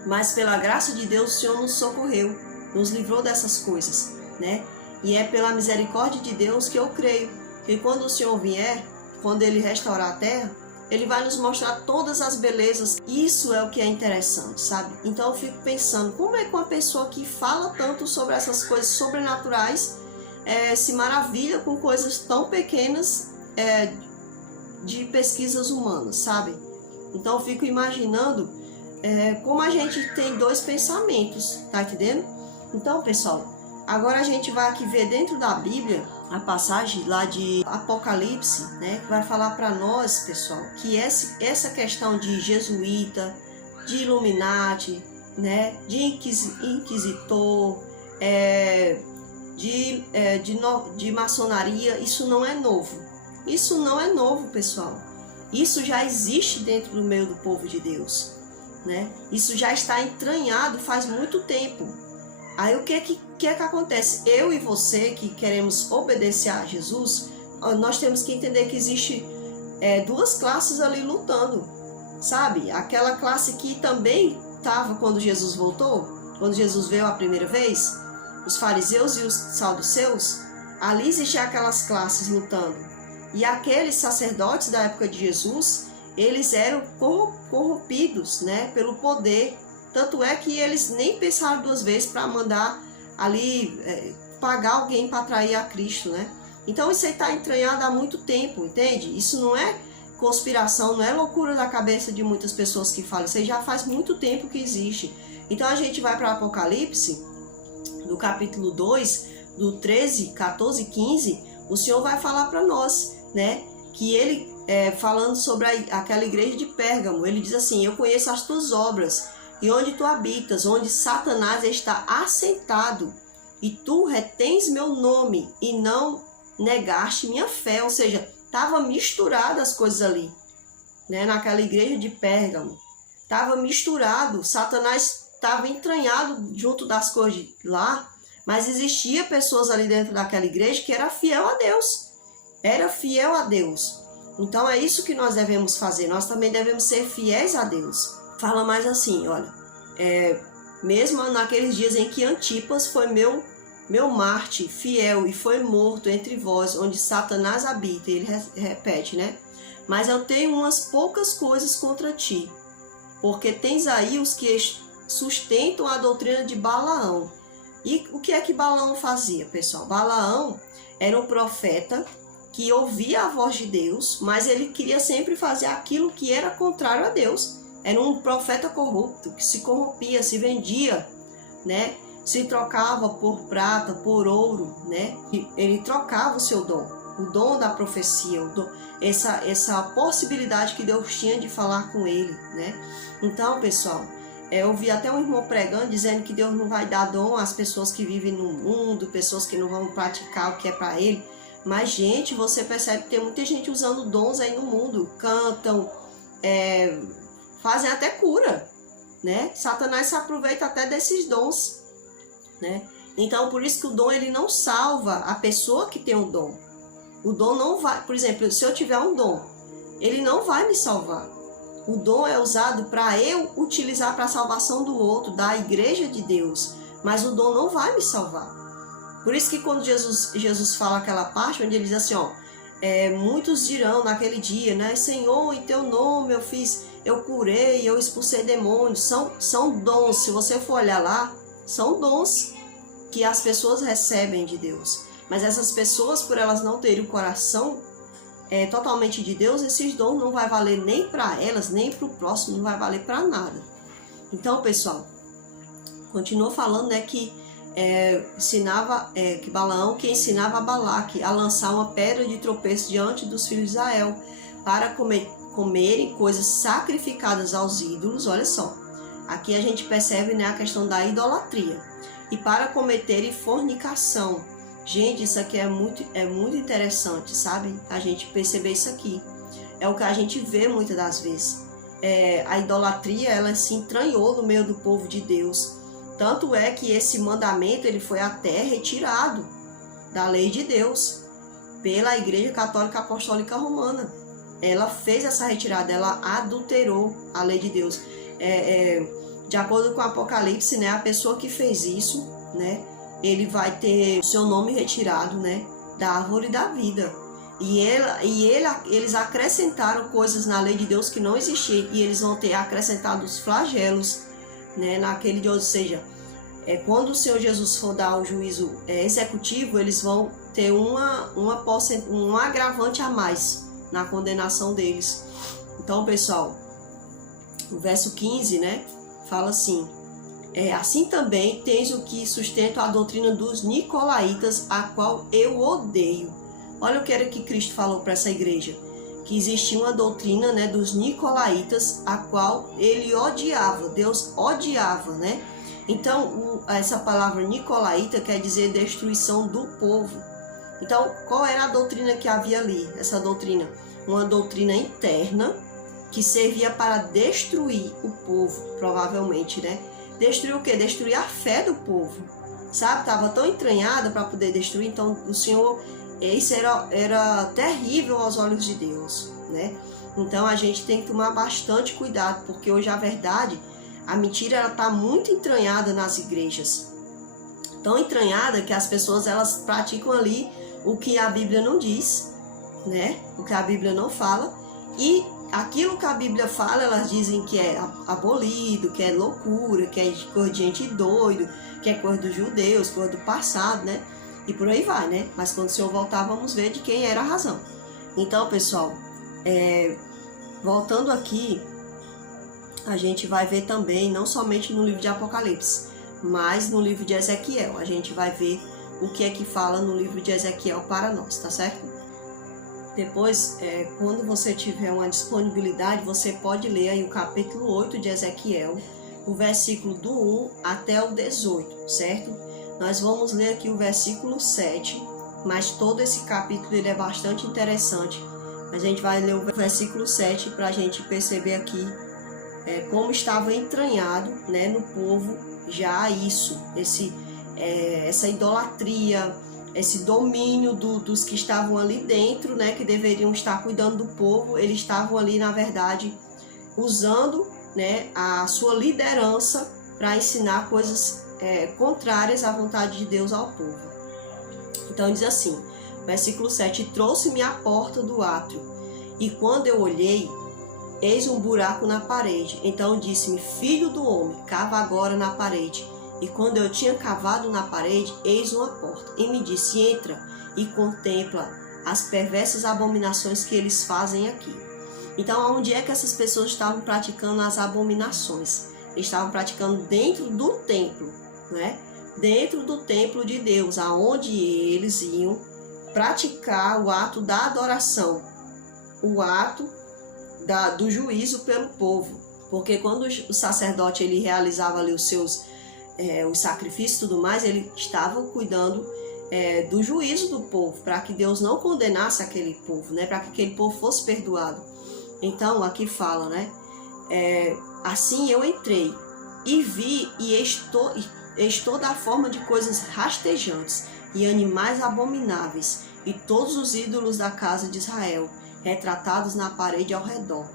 Mas pela graça de Deus, o Senhor nos socorreu, nos livrou dessas coisas, né? E é pela misericórdia de Deus que eu creio que quando o Senhor vier, quando Ele restaurar a terra, Ele vai nos mostrar todas as belezas. Isso é o que é interessante, sabe? Então eu fico pensando, como é que uma pessoa que fala tanto sobre essas coisas sobrenaturais se maravilha com coisas tão pequenas de pesquisas humanas, sabe? Então eu fico imaginando como a gente tem dois pensamentos, tá entendendo? Então, pessoal, agora a gente vai aqui ver dentro da Bíblia a passagem lá de Apocalipse, né, que vai falar para nós, pessoal, que essa questão de jesuíta, de Illuminati, né, de inquisitor, de maçonaria, isso não é novo. Isso não é novo, pessoal. Isso já existe dentro do meio do povo de Deus, né? Isso já está entranhado faz muito tempo. Aí o que acontece? Eu e você que queremos obedecer a Jesus, nós temos que entender que existe duas classes ali lutando, sabe? Aquela classe que também estava quando Jesus voltou, quando Jesus veio a primeira vez, os fariseus e os saduceus, ali existiam aquelas classes lutando. E aqueles sacerdotes da época de Jesus, eles eram corrompidos, né, pelo poder. Tanto é que eles nem pensaram duas vezes para mandar ali pagar alguém para atrair a Cristo, né? Então isso aí está entranhado há muito tempo, entende? Isso não é conspiração, não é loucura da cabeça de muitas pessoas que falam. Isso aí já faz muito tempo que existe. Então a gente vai para Apocalipse, no capítulo 2, do 13, 14 e 15, o Senhor vai falar para nós, né? Que ele, falando sobre aquela igreja de Pérgamo, ele diz assim: eu conheço as tuas obras, e onde tu habitas, onde Satanás está assentado, e tu retens meu nome, e não negaste minha fé. Ou seja, estava misturado as coisas ali, né? Naquela igreja de Pérgamo. Estava misturado, Satanás estava entranhado junto das coisas de lá, mas existia pessoas ali dentro daquela igreja que era fiel a Deus. Era fiel a Deus. Então é isso que nós devemos fazer. Nós também devemos ser fiéis a Deus. Fala mais assim, olha, mesmo naqueles dias em que Antipas foi meu Marte fiel e foi morto entre vós, onde Satanás habita, ele repete, né? Mas eu tenho umas poucas coisas contra ti, porque tens aí os que sustentam a doutrina de Balaão. E o que é que Balaão fazia, pessoal? Balaão era um profeta que ouvia a voz de Deus, mas ele queria sempre fazer aquilo que era contrário a Deus. Era um profeta corrupto, que se corrompia, se vendia, né? Se trocava por prata, por ouro, né? Ele trocava o seu dom, o dom da profecia, essa possibilidade que Deus tinha de falar com ele, né? Então, pessoal, eu vi até um irmão pregando, dizendo que Deus não vai dar dom às pessoas que vivem no mundo, pessoas que não vão praticar o que é para ele. Mas, gente, você percebe que tem muita gente usando dons aí no mundo, cantam, fazem até cura, né? Satanás se aproveita até desses dons, né? Então, por isso que o dom, ele não salva a pessoa que tem o dom. O dom não vai, por exemplo, se eu tiver um dom, ele não vai me salvar. O dom é usado para eu utilizar para a salvação do outro, da igreja de Deus, mas o dom não vai me salvar. Por isso que quando Jesus fala aquela parte onde ele diz assim, ó, muitos dirão naquele dia, né, Senhor, em teu nome eu curei, eu expulsei demônios. São dons, se você for olhar lá, são dons que as pessoas recebem de Deus. Mas essas pessoas, por elas não terem o coração totalmente de Deus, esses dons não vai valer nem para elas, nem para o próximo, não vai valer para nada. Então, pessoal, continua falando, né, que que Balaão que ensinava a Balaque a lançar uma pedra de tropeço diante dos filhos de Israel para comerem coisas sacrificadas aos ídolos. Olha só, aqui a gente percebe, né, a questão da idolatria, e para cometerem fornicação. Gente, isso aqui é muito interessante, sabe? A gente perceber isso aqui. É o que a gente vê muitas das vezes. A idolatria, ela se entranhou no meio do povo de Deus. Tanto é que esse mandamento, ele foi até retirado da lei de Deus pela Igreja Católica Apostólica Romana. Ela fez essa retirada, ela adulterou a lei de Deus. De acordo com o Apocalipse, né, a pessoa que fez isso, né, ele vai ter o seu nome retirado, né, da árvore da vida. Eles acrescentaram coisas na lei de Deus que não existiam, e eles vão ter acrescentado os flagelos, né, naquele dia. Ou seja, quando o Senhor Jesus for dar o juízo executivo, eles vão ter um agravante a mais na condenação deles. Então, pessoal, o verso 15, né, fala assim: assim também tens o que sustenta a doutrina dos nicolaítas, a qual eu odeio. Olha o que era que Cristo falou para essa igreja, que existia uma doutrina, né, dos nicolaítas, a qual ele odiava, Deus odiava, né? Então, essa palavra nicolaíta quer dizer destruição do povo. Então, qual era a doutrina que havia ali? Essa doutrina, uma doutrina interna que servia para destruir o povo, provavelmente, né? Destruir o quê? Destruir a fé do povo, sabe? Estava tão entranhada para poder destruir. Então, o Senhor, isso era terrível aos olhos de Deus, né? Então, a gente tem que tomar bastante cuidado, porque hoje a verdade, a mentira, ela está muito entranhada nas igrejas. Tão entranhada que as pessoas, elas praticam ali o que a Bíblia não diz, né? O que a Bíblia não fala. E aquilo que a Bíblia fala, elas dizem que é abolido, que é loucura, que é coisa de gente doido, que é coisa dos judeus, coisa do passado, né? E por aí vai, né? Mas quando o Senhor voltar, vamos ver de quem era a razão. Então, pessoal, voltando aqui, a gente vai ver também, não somente no livro de Apocalipse, mas no livro de Ezequiel. A gente vai ver o que é que fala no livro de Ezequiel para nós, tá certo? Depois, quando você tiver uma disponibilidade, você pode ler aí o capítulo 8 de Ezequiel, o versículo do 1 até o 18, certo? Nós vamos ler aqui o versículo 7, mas todo esse capítulo ele é bastante interessante. A gente vai ler o versículo 7 para a gente perceber aqui como estava entranhado, né, no povo já isso, essa idolatria, esse domínio dos que estavam ali dentro, né, que deveriam estar cuidando do povo. Eles estavam ali, na verdade, usando, né, a sua liderança para ensinar coisas contrárias à vontade de Deus ao povo. Então diz assim, versículo 7: trouxe-me à porta do átrio, e quando eu olhei, eis um buraco na parede. Então disse-me: filho do homem, cava agora na parede. E quando eu tinha cavado na parede, eis uma porta. E me disse: entra e contempla as perversas abominações que eles fazem aqui. Então, onde é que essas pessoas estavam praticando as abominações? Eles estavam praticando dentro do templo, né? Dentro do templo de Deus, aonde eles iam praticar o ato da adoração, o ato do juízo pelo povo. Porque quando o sacerdote ele realizava ali os sacrifícios e tudo mais, ele estava cuidando do juízo do povo, para que Deus não condenasse aquele povo, né? Para que aquele povo fosse perdoado. Então aqui fala, né? Assim eu entrei e vi e estou da forma de coisas rastejantes e animais abomináveis e todos os ídolos da casa de Israel retratados na parede ao redor.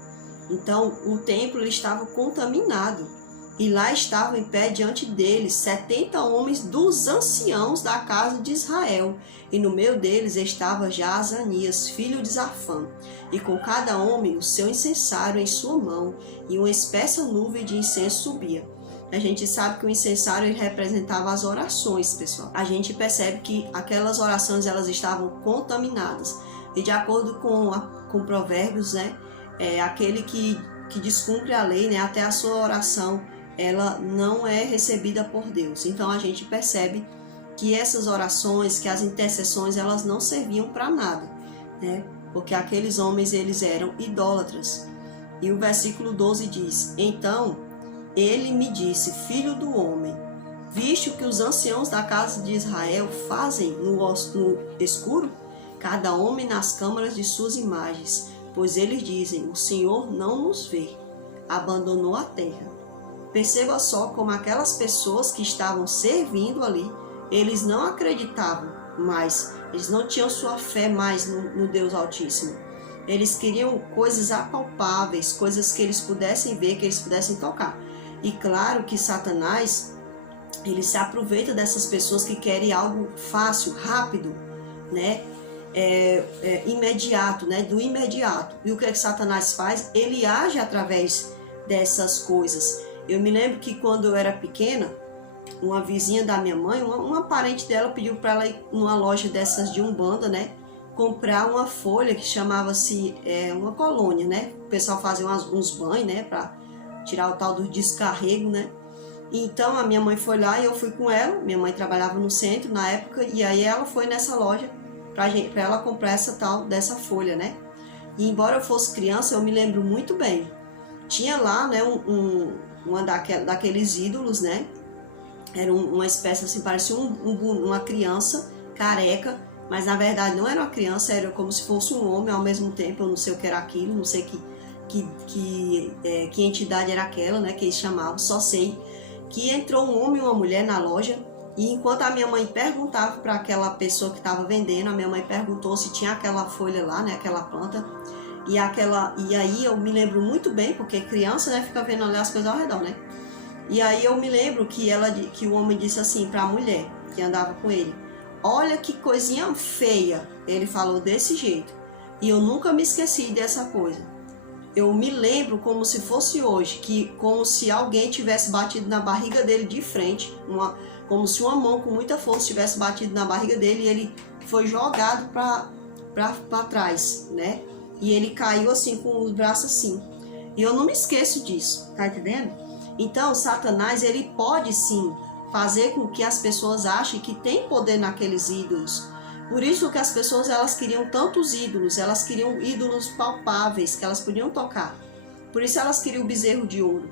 Então o templo estava contaminado e lá estavam em pé diante deles 70 homens dos anciãos da casa de Israel, e no meio deles estava já Azanias, filho de Safã, e com cada homem o seu incensário em sua mão, e uma espessa nuvem de incenso subia. A gente sabe que o incensário ele representava as orações, pessoal. A gente percebe que aquelas orações elas estavam contaminadas. E de acordo com Provérbios, né, aquele que descumpre a lei, né, até a sua oração, ela não é recebida por Deus. Então a gente percebe que essas orações, que as intercessões, elas não serviam para nada, né? Porque aqueles homens, eles eram idólatras. E o versículo 12 diz: Então ele me disse, filho do homem, visto que os anciãos da casa de Israel fazem no escuro, cada homem nas câmaras de suas imagens, pois eles dizem, o Senhor não nos vê, abandonou a terra. Perceba só como aquelas pessoas que estavam servindo ali, eles não acreditavam mais, eles não tinham sua fé mais no Deus Altíssimo. Eles queriam coisas apalpáveis, coisas que eles pudessem ver, que eles pudessem tocar. E claro que Satanás, ele se aproveita dessas pessoas que querem algo fácil, rápido, né? Imediato, né? Do imediato. E o que Satanás faz? Ele age através dessas coisas. Eu me lembro que quando eu era pequena, uma vizinha da minha mãe, uma parente dela pediu para ela ir numa loja dessas de Umbanda, né? Comprar uma folha que chamava-se uma colônia, né? O pessoal fazia uns banhos, né? Para tirar o tal do descarrego, né? Então a minha mãe foi lá e eu fui com ela. Minha mãe trabalhava no centro na época e aí ela foi nessa loja para ela comprar essa tal dessa folha, né? E embora eu fosse criança, eu me lembro muito bem. Tinha lá, né? Uma daqueles ídolos, né? Era uma espécie assim, parecia uma criança careca, mas na verdade não era uma criança, era como se fosse um homem ao mesmo tempo. Eu não sei o que era aquilo, não sei que entidade era aquela, né, que eles chamavam. Só sei que entrou um homem e uma mulher na loja, e enquanto a minha mãe perguntava para aquela pessoa que estava vendendo, a minha mãe perguntou se tinha aquela folha lá, né, aquela planta, e aí eu me lembro muito bem, porque criança, né, fica vendo ali as coisas ao redor, né? E aí eu me lembro que o homem disse assim para a mulher que andava com ele: olha que coisinha feia. Ele falou desse jeito. E eu nunca me esqueci dessa coisa. Eu me lembro como se fosse hoje, como se alguém tivesse batido na barriga dele de frente, como se uma mão com muita força tivesse batido na barriga dele e ele foi jogado para trás, né? E ele caiu assim com os braços assim. E eu não me esqueço disso, tá entendendo? Então, Satanás, ele pode sim fazer com que as pessoas achem que tem poder naqueles ídolos. Por isso que as pessoas, elas queriam tantos ídolos, elas queriam ídolos palpáveis, que elas podiam tocar. Por isso elas queriam o bezerro de ouro.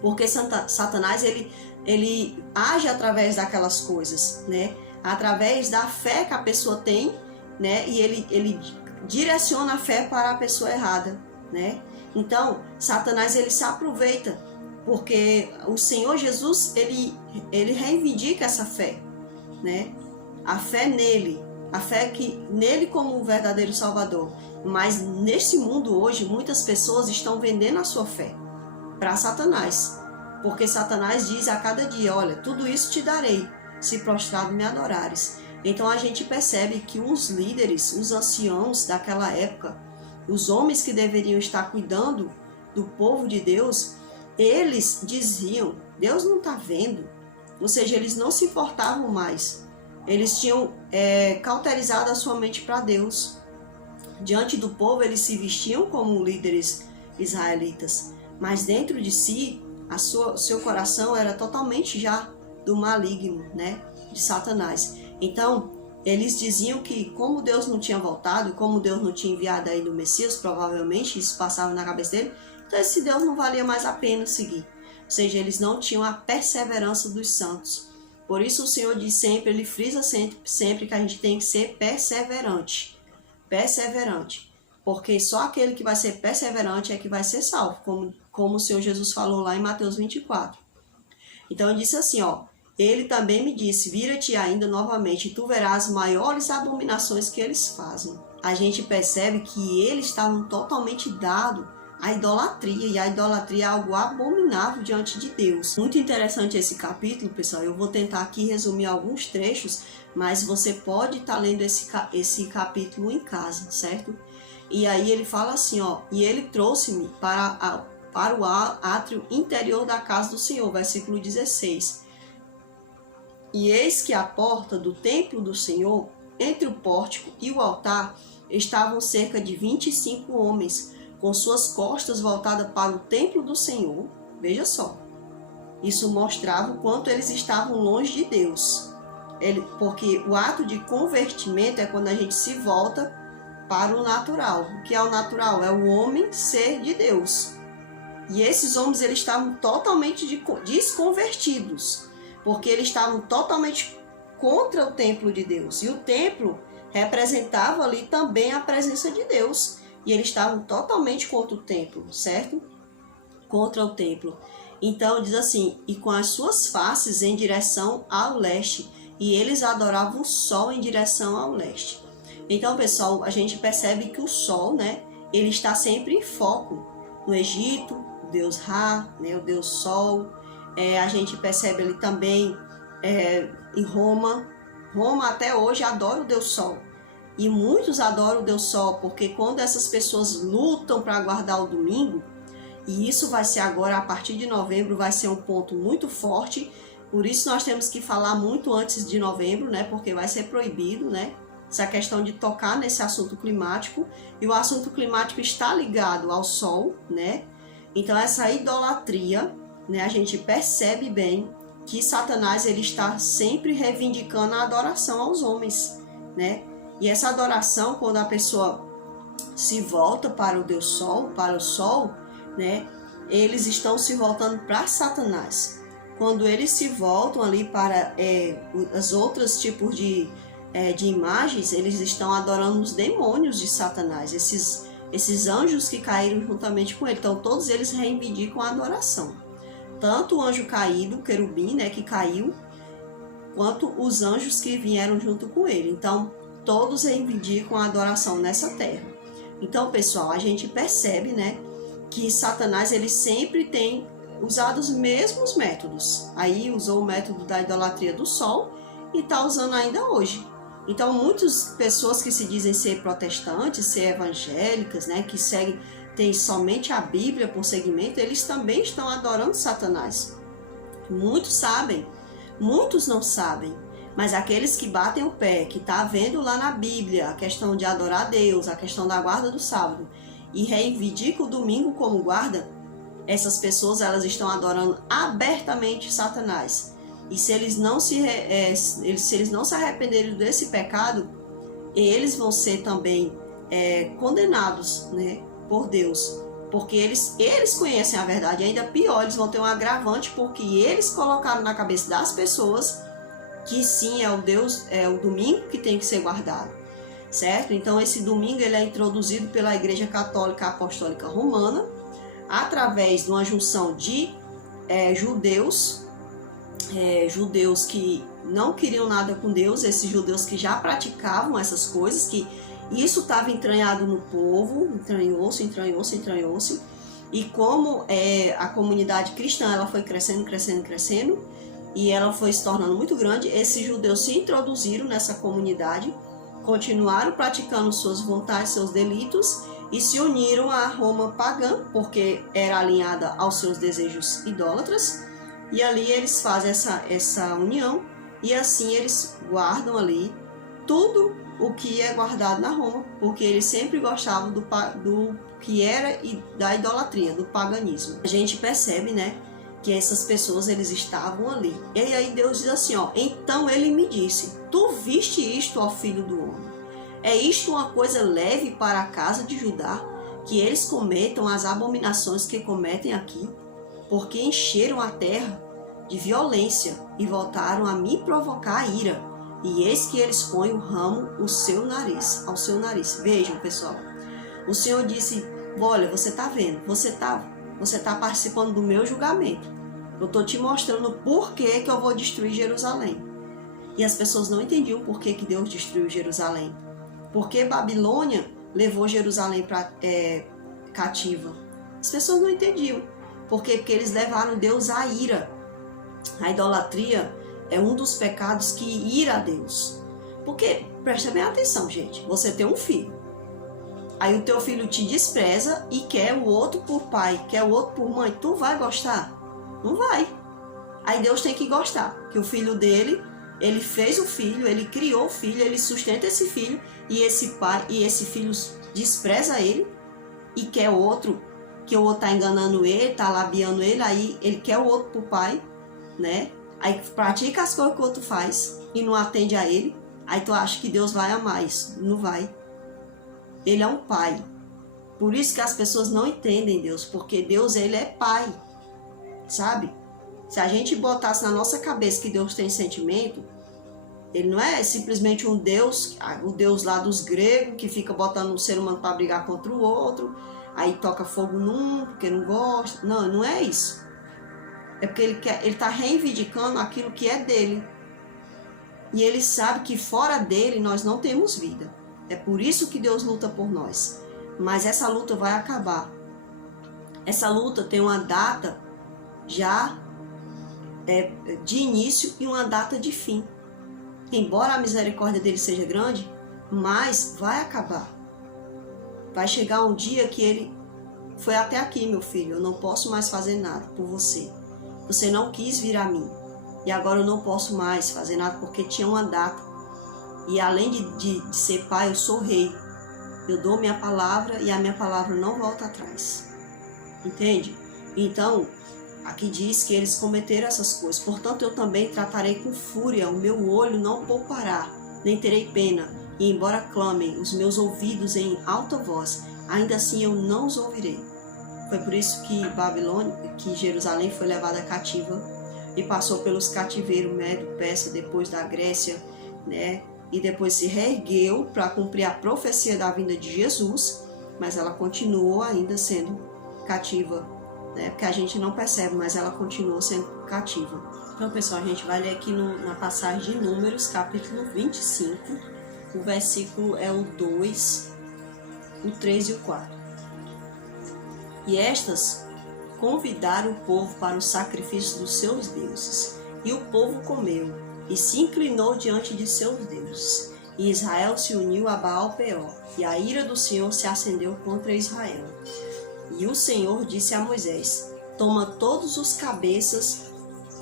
Porque Satanás, ele age através daquelas coisas, né? Através da fé que a pessoa tem, né? E ele direciona a fé para a pessoa errada, né? Então, Satanás, ele se aproveita, porque o Senhor Jesus, ele reivindica essa fé, né? A fé nele, a fé que nele como o verdadeiro Salvador. Mas nesse mundo hoje, muitas pessoas estão vendendo a sua fé para Satanás, porque Satanás diz a cada dia: olha, tudo isso te darei, se prostrado me adorares. Então a gente percebe que os líderes, os anciãos daquela época, os homens que deveriam estar cuidando do povo de Deus, eles diziam: Deus não está vendo. Ou seja, eles não se importavam mais. Eles tinham cauterizado a sua mente para Deus. Diante do povo, eles se vestiam como líderes israelitas, mas dentro de si, seu coração era totalmente já do maligno, né? De Satanás. Então, eles diziam que como Deus não tinha voltado, como Deus não tinha enviado aí do Messias, provavelmente isso passava na cabeça dele, então esse Deus não valia mais a pena seguir. Ou seja, eles não tinham a perseverança dos santos. Por isso o Senhor diz sempre, ele frisa sempre que a gente tem que ser perseverante. Perseverante. porque só aquele que vai ser perseverante é que vai ser salvo, como o Senhor Jesus falou lá em Mateus 24. Então ele disse assim, ó, ele também me disse, vira-te ainda novamente, e tu verás maiores abominações que eles fazem. A gente percebe que eles estavam totalmente dados à idolatria, e a idolatria é algo abominável diante de Deus. Muito interessante esse capítulo, pessoal. Eu vou tentar aqui resumir alguns trechos, mas você pode estar lendo esse capítulo em casa, certo? E aí ele fala assim, ó, e ele trouxe-me para o átrio interior da casa do Senhor, versículo 16. E eis que a porta do templo do Senhor, entre o pórtico e o altar, estavam cerca de 25 homens, com suas costas voltadas para o templo do Senhor. Veja só, isso mostrava o quanto eles estavam longe de Deus. Porque o ato de convertimento é quando a gente se volta para o natural. O que é o natural? É o homem ser de Deus. E esses homens eles estavam totalmente desconvertidos, porque eles estavam totalmente contra o templo de Deus. E o templo representava ali também a presença de Deus. E eles estavam totalmente contra o templo, certo? Contra o templo. Então diz assim, e com as suas faces em direção ao leste, e eles adoravam o sol em direção ao leste. Então, pessoal, a gente percebe que o sol, né, ele está sempre em foco. No Egito, o deus Ra, né, o deus Sol. A gente percebe ali também em Roma. Roma até hoje adora o deus Sol. E muitos adoram o deus Sol, porque quando essas pessoas lutam para guardar o domingo, e isso vai ser agora, a partir de novembro, vai ser um ponto muito forte. Por isso nós temos que falar muito antes de novembro, né? Porque vai ser proibido, né? Essa questão de tocar nesse assunto climático. E o assunto climático está ligado ao Sol, né? Então essa idolatria, né? A gente percebe bem que Satanás ele está sempre reivindicando a adoração aos homens, né? E essa adoração, quando a pessoa se volta para o Deus Sol, para o Sol, né? Eles estão se voltando para Satanás. Quando eles se voltam ali para os outros tipos de imagens, eles estão adorando os demônios de Satanás, esses anjos que caíram juntamente com ele. Então todos eles reivindicam a adoração. Tanto o anjo caído, o querubim, né, que caiu, quanto os anjos que vieram junto com ele. Então todos reivindicam a adoração nessa terra. Então, pessoal, a gente percebe, né, que Satanás ele sempre tem usado os mesmos métodos. Aí usou o método da idolatria do sol e está usando ainda hoje. Então, muitas pessoas que se dizem ser protestantes, ser evangélicas, né, que têm somente a Bíblia por seguimento, eles também estão adorando Satanás. Muitos sabem, muitos não sabem. Mas aqueles que batem o pé, que está vendo lá na Bíblia a questão de adorar a Deus, a questão da guarda do sábado, e reivindica o domingo como guarda, essas pessoas elas estão adorando abertamente Satanás. E se eles não se arrependerem desse pecado, eles vão ser também condenados, né, por Deus. Porque eles conhecem a verdade. Ainda pior, eles vão ter um agravante, porque eles colocaram na cabeça das pessoas que sim, é o domingo que tem que ser guardado, certo? Então esse domingo ele é introduzido pela Igreja Católica Apostólica Romana, através de uma junção de judeus que não queriam nada com Deus, esses judeus que já praticavam essas coisas, que isso estava entranhado no povo, entranhou-se, e como a comunidade cristã ela foi crescendo, e ela foi se tornando muito grande, esses judeus se introduziram nessa comunidade, continuaram praticando suas vontades, seus delitos, e se uniram à Roma pagã, porque era alinhada aos seus desejos idólatras, e ali eles fazem essa união, e assim eles guardam ali tudo o que é guardado na Roma, porque eles sempre gostavam do que era da idolatria, do paganismo. A gente percebe, né, que essas pessoas eles estavam ali. E aí Deus diz assim, ó, então ele me disse, tu viste isto, ó filho do homem? É isto uma coisa leve para a casa de Judá, que eles cometam as abominações que cometem aqui, porque encheram a terra de violência e voltaram a me provocar a ira. E eis que eles põem o ramo ao seu nariz. Vejam, pessoal, O Senhor disse, olha, você está vendo, você tá participando do meu julgamento. Eu estou te mostrando por que eu vou destruir Jerusalém. E as pessoas não entendiam por que Deus destruiu Jerusalém. Porque Babilônia levou Jerusalém para cativa. As pessoas não entendiam. Por quê? Porque eles levaram Deus à ira. A idolatria é um dos pecados que ira a Deus. Porque, presta bem atenção, gente, você tem um filho. Aí o teu filho te despreza e quer o outro por pai, quer o outro por mãe. Tu vai gostar? Não vai. Aí Deus tem que gostar, que o filho dele, ele fez o filho, ele criou o filho, ele sustenta esse filho, e esse pai e esse filho despreza ele e quer o outro, que o outro tá enganando ele, tá labiando ele, aí ele quer o outro pro pai, né? Aí pratica as coisas que o outro faz e não atende a ele. Aí tu acha que Deus vai amar isso. Não vai. Ele é um pai. Por isso que as pessoas não entendem Deus, porque Deus, ele é pai, sabe? Se a gente botasse na nossa cabeça que Deus tem sentimento, ele não é simplesmente um Deus, o Deus lá dos gregos, que fica botando um ser humano para brigar contra o outro, aí toca fogo num, porque não gosta. Não, não é isso. É porque ele está reivindicando aquilo que é dele. E ele sabe que fora dele nós não temos vida. É por isso que Deus luta por nós. Mas essa luta vai acabar. Essa luta tem uma data já de início e uma data de fim. Embora a misericórdia dele seja grande, mas vai acabar. Vai chegar um dia que ele foi até aqui, meu filho, eu não posso mais fazer nada por você. Você não quis vir a mim. E agora eu não posso mais fazer nada porque tinha uma data. E além de ser pai, eu sou rei. Eu dou minha palavra e a minha palavra não volta atrás. Entende? Então, aqui diz que eles cometeram essas coisas. Portanto, eu também tratarei com fúria. O meu olho não poupará, nem terei pena. E embora clamem os meus ouvidos em alta voz, ainda assim eu não os ouvirei. Foi por isso que que Jerusalém foi levada cativa e passou pelos cativeiros Médio, Persa, depois da Grécia, né? E depois se reergueu para cumprir a profecia da vinda de Jesus, mas ela continuou ainda sendo cativa, né? Porque a gente não percebe, mas ela continuou sendo cativa. Então, pessoal, a gente vai ler aqui na passagem de Números, capítulo 25, o versículo é o 2, o 3 e o 4. E estas convidaram o povo para o sacrifício dos seus deuses. E o povo comeu, e se inclinou diante de seus deuses. E Israel se uniu a Baal-peor, e a ira do Senhor se acendeu contra Israel. E o Senhor disse a Moisés: toma todos os cabeças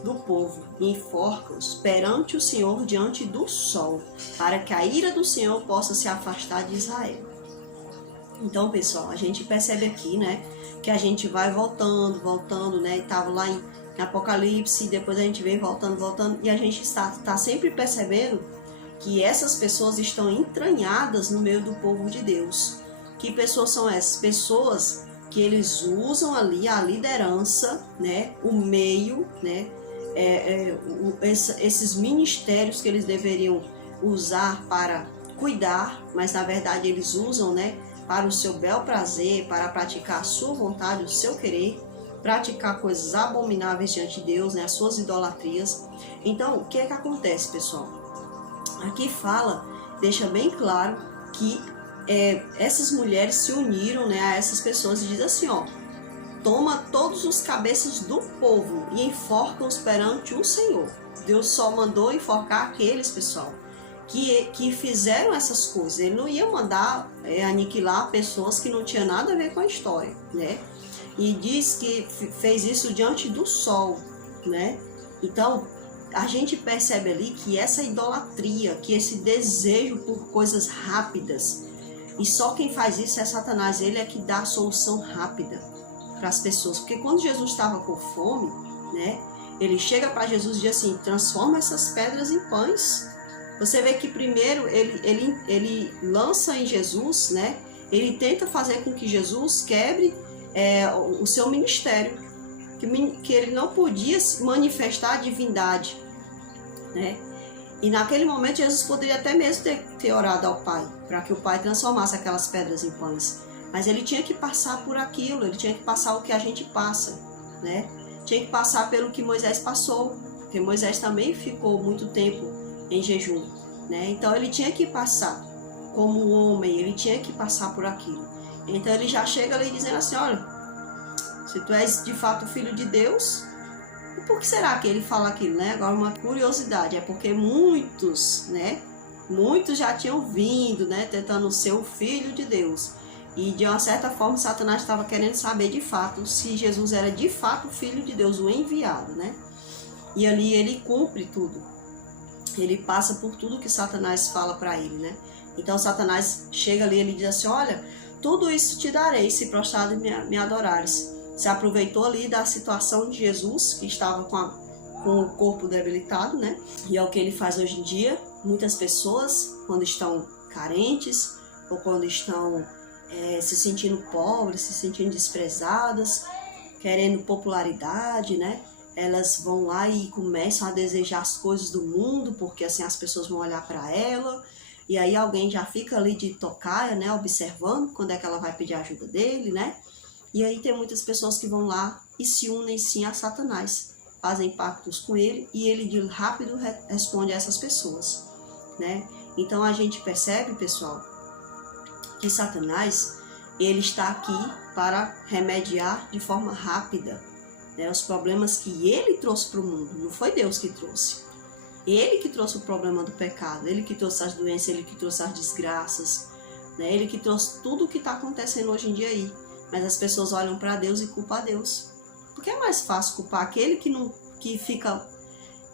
do povo e enforca-os perante o Senhor diante do sol, para que a ira do Senhor possa se afastar de Israel. Então, pessoal, a gente percebe aqui, né, que a gente vai voltando, né, e estava lá em Apocalipse, depois a gente vem voltando, e a gente está sempre percebendo que essas pessoas estão entranhadas no meio do povo de Deus. Que pessoas são essas? Pessoas que eles usam ali a liderança, né, o meio, né, esses ministérios que eles deveriam usar para cuidar, mas na verdade eles usam, né, para o seu bel prazer, para praticar a sua vontade, o seu querer, praticar coisas abomináveis diante de Deus, né, as suas idolatrias. Então, o que é que acontece, pessoal? Aqui fala, deixa bem claro que essas mulheres se uniram, né, a essas pessoas e diz assim, ó: toma todos os cabeças do povo e enforca-os perante o Senhor. Deus só mandou enforcar aqueles, pessoal, que fizeram essas coisas. Ele não ia mandar aniquilar pessoas que não tinham nada a ver com a história, né? E diz que fez isso diante do sol, né? Então, a gente percebe ali que essa idolatria, que esse desejo por coisas rápidas, e só quem faz isso é Satanás. Ele é que dá a solução rápida para as pessoas. Porque quando Jesus estava com fome, né? Ele chega para Jesus e diz assim: transforma essas pedras em pães. Você vê que primeiro ele lança em Jesus, né? Ele tenta fazer com que Jesus quebre o seu ministério, que ele não podia manifestar a divindade, né? E naquele momento Jesus poderia até mesmo ter orado ao Pai, para que o Pai transformasse aquelas pedras em pães. Mas ele tinha que passar por aquilo, ele tinha que passar o que a gente passa, né? Tinha que passar pelo que Moisés passou, porque Moisés também ficou muito tempo em jejum, né? Então ele tinha que passar como homem, ele tinha que passar por aquilo. Então ele já chega ali dizendo assim, olha, se tu és de fato filho de Deus, e por que será que ele fala aquilo, né? Agora uma curiosidade, é porque muitos, né? Muitos já tinham vindo, né? Tentando ser o filho de Deus. E de uma certa forma Satanás estava querendo saber de fato se Jesus era de fato o filho de Deus, o enviado, né? E ali ele cumpre tudo. Ele passa por tudo que Satanás fala para ele, né? Então Satanás chega ali e ele diz assim, olha, tudo isso te darei se prostrado me adorares. Se aproveitou ali da situação de Jesus, que estava com o corpo debilitado, né? E é o que ele faz hoje em dia. Muitas pessoas, quando estão carentes ou quando estão se sentindo pobres, se sentindo desprezadas, querendo popularidade, né? Elas vão lá e começam a desejar as coisas do mundo, porque assim as pessoas vão olhar para ela, e aí alguém já fica ali de tocaia, né? Observando quando é que ela vai pedir ajuda dele, né? E aí tem muitas pessoas que vão lá e se unem sim a Satanás, fazem pactos com ele, e ele de rápido responde a essas pessoas, né? Então a gente percebe, pessoal, que Satanás, ele está aqui para remediar de forma rápida, né, os problemas que ele trouxe para o mundo. Não foi Deus que trouxe. Ele que trouxe o problema do pecado, ele que trouxe as doenças, ele que trouxe as desgraças, né, ele que trouxe tudo o que está acontecendo hoje em dia aí. Mas as pessoas olham para Deus e culpam a Deus. Porque é mais fácil culpar aquele que fica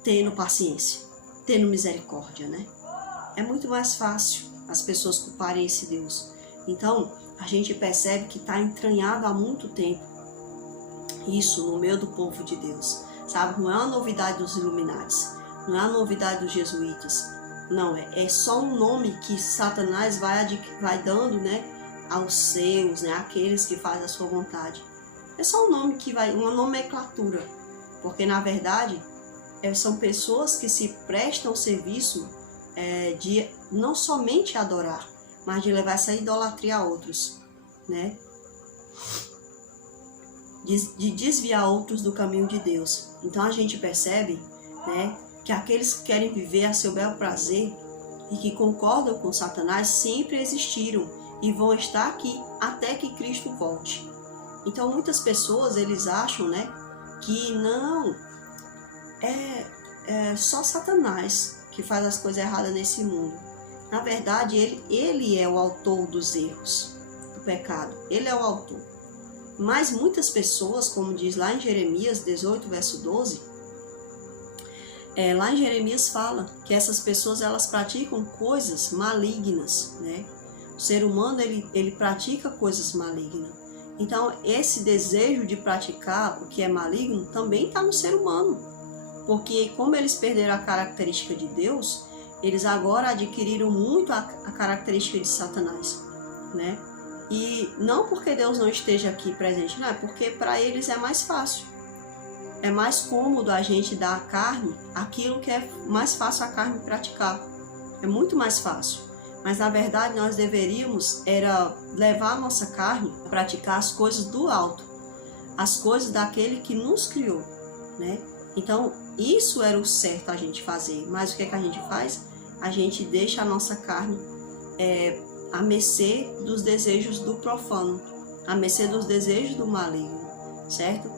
tendo paciência, tendo misericórdia, né? É muito mais fácil as pessoas culparem esse Deus. Então, a gente percebe que está entranhado há muito tempo isso no meio do povo de Deus, sabe? Não é uma novidade dos Illuminatis, não é uma novidade dos jesuítas, não, é só um nome que Satanás vai dando, né, aos seus, né, àqueles que fazem a sua vontade. É só um nome que vai, uma nomenclatura, porque na verdade são pessoas que se prestam serviço de não somente adorar, mas de levar essa idolatria a outros, né? De desviar outros do caminho de Deus. Então a gente percebe, né, que aqueles que querem viver a seu bel prazer e que concordam com Satanás sempre existiram e vão estar aqui até que Cristo volte. Então muitas pessoas, eles acham, né, que não, é só Satanás que faz as coisas erradas nesse mundo. Na verdade, ele é o autor dos erros, do pecado. Ele é o autor. Mas muitas pessoas, como diz lá em Jeremias 18, verso 12, lá em Jeremias fala que essas pessoas, elas praticam coisas malignas, né? O ser humano, ele pratica coisas malignas. Então, esse desejo de praticar o que é maligno também está no ser humano. Porque como eles perderam a característica de Deus, eles agora adquiriram muito a característica de Satanás, né? E não porque Deus não esteja aqui presente, não, é porque para eles é mais fácil. É mais cômodo a gente dar à carne aquilo que é mais fácil a carne praticar. É muito mais fácil. Mas na verdade nós deveríamos levar a nossa carne a praticar as coisas do alto, as coisas daquele que nos criou, né? Então isso era o certo a gente fazer. Mas o que é que a gente faz? A gente deixa a nossa carne à mercê dos desejos do profano, à mercê dos desejos do maligno, certo?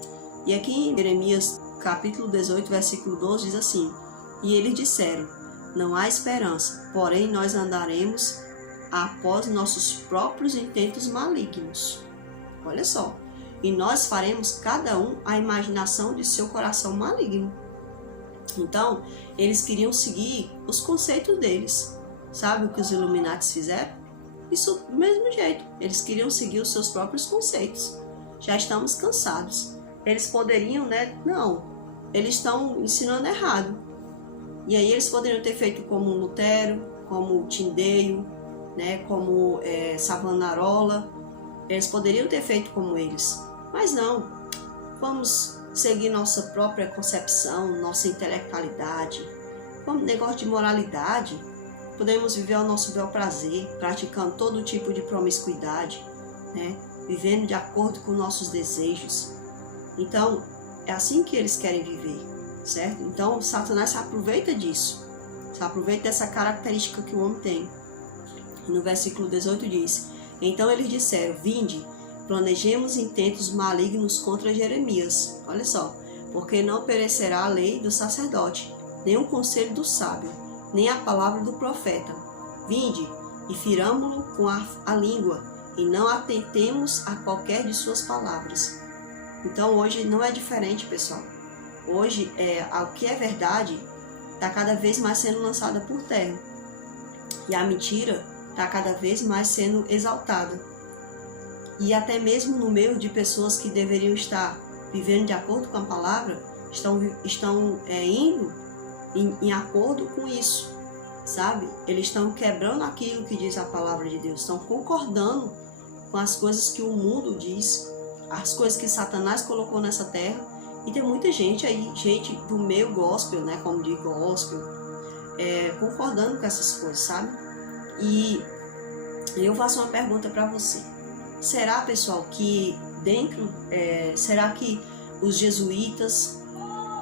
E aqui em Jeremias capítulo 18, versículo 12 diz assim: e eles disseram, não há esperança, porém nós andaremos após nossos próprios intentos malignos. Olha só, e nós faremos cada um a imaginação de seu coração maligno. Então, eles queriam seguir os conceitos deles. Sabe o que os Illuminatis fizeram? Isso do mesmo jeito. Eles queriam seguir os seus próprios conceitos. Já estamos cansados. Eles poderiam, né? Não. Eles estão ensinando errado. E aí eles poderiam ter feito como Lutero, como Tyndale, né? Como Savonarola. Eles poderiam ter feito como eles. Mas não. Vamos seguir nossa própria concepção, nossa intelectualidade. Como negócio de moralidade, podemos viver ao nosso bel prazer, praticando todo tipo de promiscuidade, né? Vivendo de acordo com nossos desejos. Então, é assim que eles querem viver, certo? Então, Satanás se aproveita disso, se aproveita dessa característica que o homem tem. No versículo 18 diz: então eles disseram: vinde, planejemos intentos malignos contra Jeremias. Olha só, porque não perecerá a lei do sacerdote, nem o conselho do sábio, nem a palavra do profeta. Vinde, e firamo-lo com a língua, e não atentemos a qualquer de suas palavras. Então hoje não é diferente, pessoal. Hoje, o que é verdade está cada vez mais sendo lançada por terra. E a mentira está cada vez mais sendo exaltada. E até mesmo no meio de pessoas que deveriam estar vivendo de acordo com a palavra, estão indo em acordo com isso, sabe? Eles estão quebrando aquilo que diz a palavra de Deus, estão concordando com as coisas que o mundo diz, as coisas que Satanás colocou nessa terra. E tem muita gente aí, gente do meio gospel, né, como de gospel, concordando com essas coisas, sabe? E eu faço uma pergunta para você. Será, pessoal, que será que os jesuítas,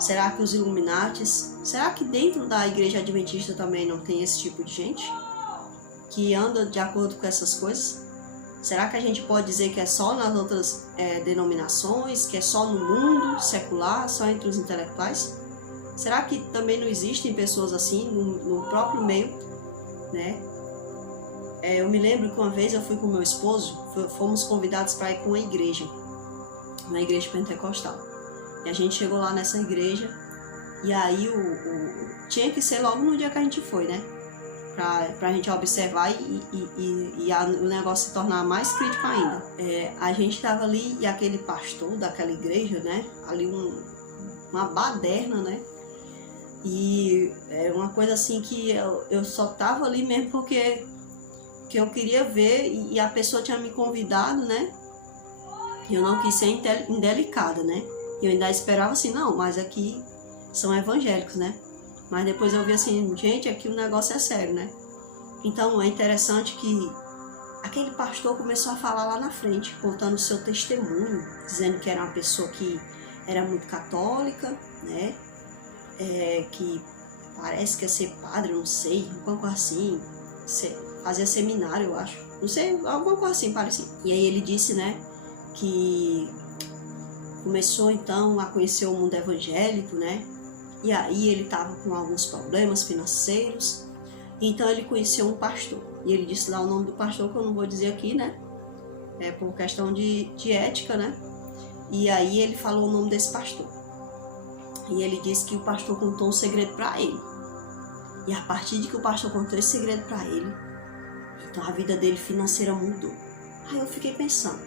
será que os Illuminatis, será que dentro da igreja adventista também não tem esse tipo de gente que anda de acordo com essas coisas? Será que a gente pode dizer que é só nas outras denominações, que é só no mundo secular, só entre os intelectuais? Será que também não existem pessoas assim no próprio meio, né? Eu me lembro que uma vez eu fui com meu esposo, fomos convidados para ir para uma igreja pentecostal. E a gente chegou lá nessa igreja, e aí tinha que ser logo no dia que a gente foi, né? Pra gente observar e o negócio se tornar mais crítico ainda. A gente tava ali e aquele pastor daquela igreja, né? Ali uma baderna, né? E era uma coisa assim que eu só tava ali mesmo porque eu queria ver, e a pessoa tinha me convidado, né? E eu não quis ser indelicada, né? E eu ainda esperava assim, não, mas aqui são evangélicos, né? Mas depois eu vi assim, gente, aqui o negócio é sério, né? Então é interessante que aquele pastor começou a falar lá na frente, contando o seu testemunho, dizendo que era uma pessoa que era muito católica, né? Que parece que ia ser padre, não sei, alguma coisa assim, fazia seminário, eu acho, não sei, alguma coisa assim, parecia. E aí ele disse, né, que começou então a conhecer o mundo evangélico, né? E aí ele estava com alguns problemas financeiros, então ele conheceu um pastor. E ele disse lá o nome do pastor, que eu não vou dizer aqui, né? Por questão de ética, né? E aí ele falou o nome desse pastor. E ele disse que o pastor contou um segredo para ele. E a partir de que o pastor contou esse segredo para ele, então a vida dele financeira mudou. Aí eu fiquei pensando.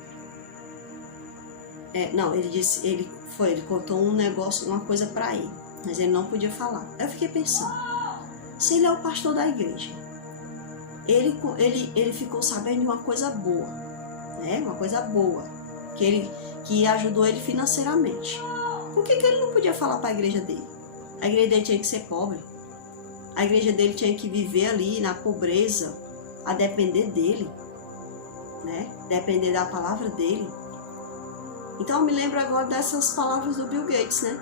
Ele contou um negócio, uma coisa para ele, mas ele não podia falar. Aí eu fiquei pensando, se ele é o pastor da igreja, ele ficou sabendo de uma coisa boa, né? Uma coisa boa, que ajudou ele financeiramente. Por que ele não podia falar para a igreja dele? A igreja dele tinha que ser pobre. A igreja dele tinha que viver ali na pobreza, a depender dele, né? Depender da palavra dele. Então eu me lembro agora dessas palavras do Bill Gates, né?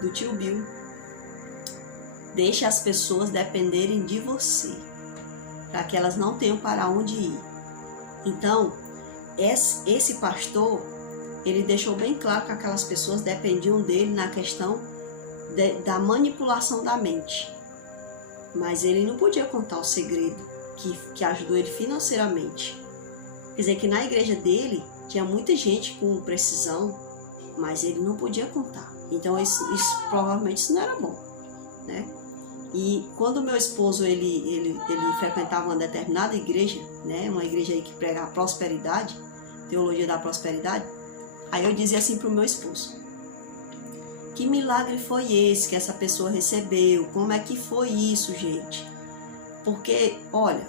Do tio Bill. Deixe as pessoas dependerem de você, para que elas não tenham para onde ir. Então, esse pastor, ele deixou bem claro que aquelas pessoas dependiam dele na questão da manipulação da mente. Mas ele não podia contar o segredo que ajudou ele financeiramente. Quer dizer que na igreja dele tinha muita gente com precisão, mas ele não podia contar. Então provavelmente isso não era bom, né? E quando meu esposo ele frequentava uma determinada igreja, né, uma igreja aí que prega a prosperidade, teologia da prosperidade, aí eu dizia assim para o meu esposo: que milagre foi esse que essa pessoa recebeu? Como é que foi isso, gente? Porque, olha,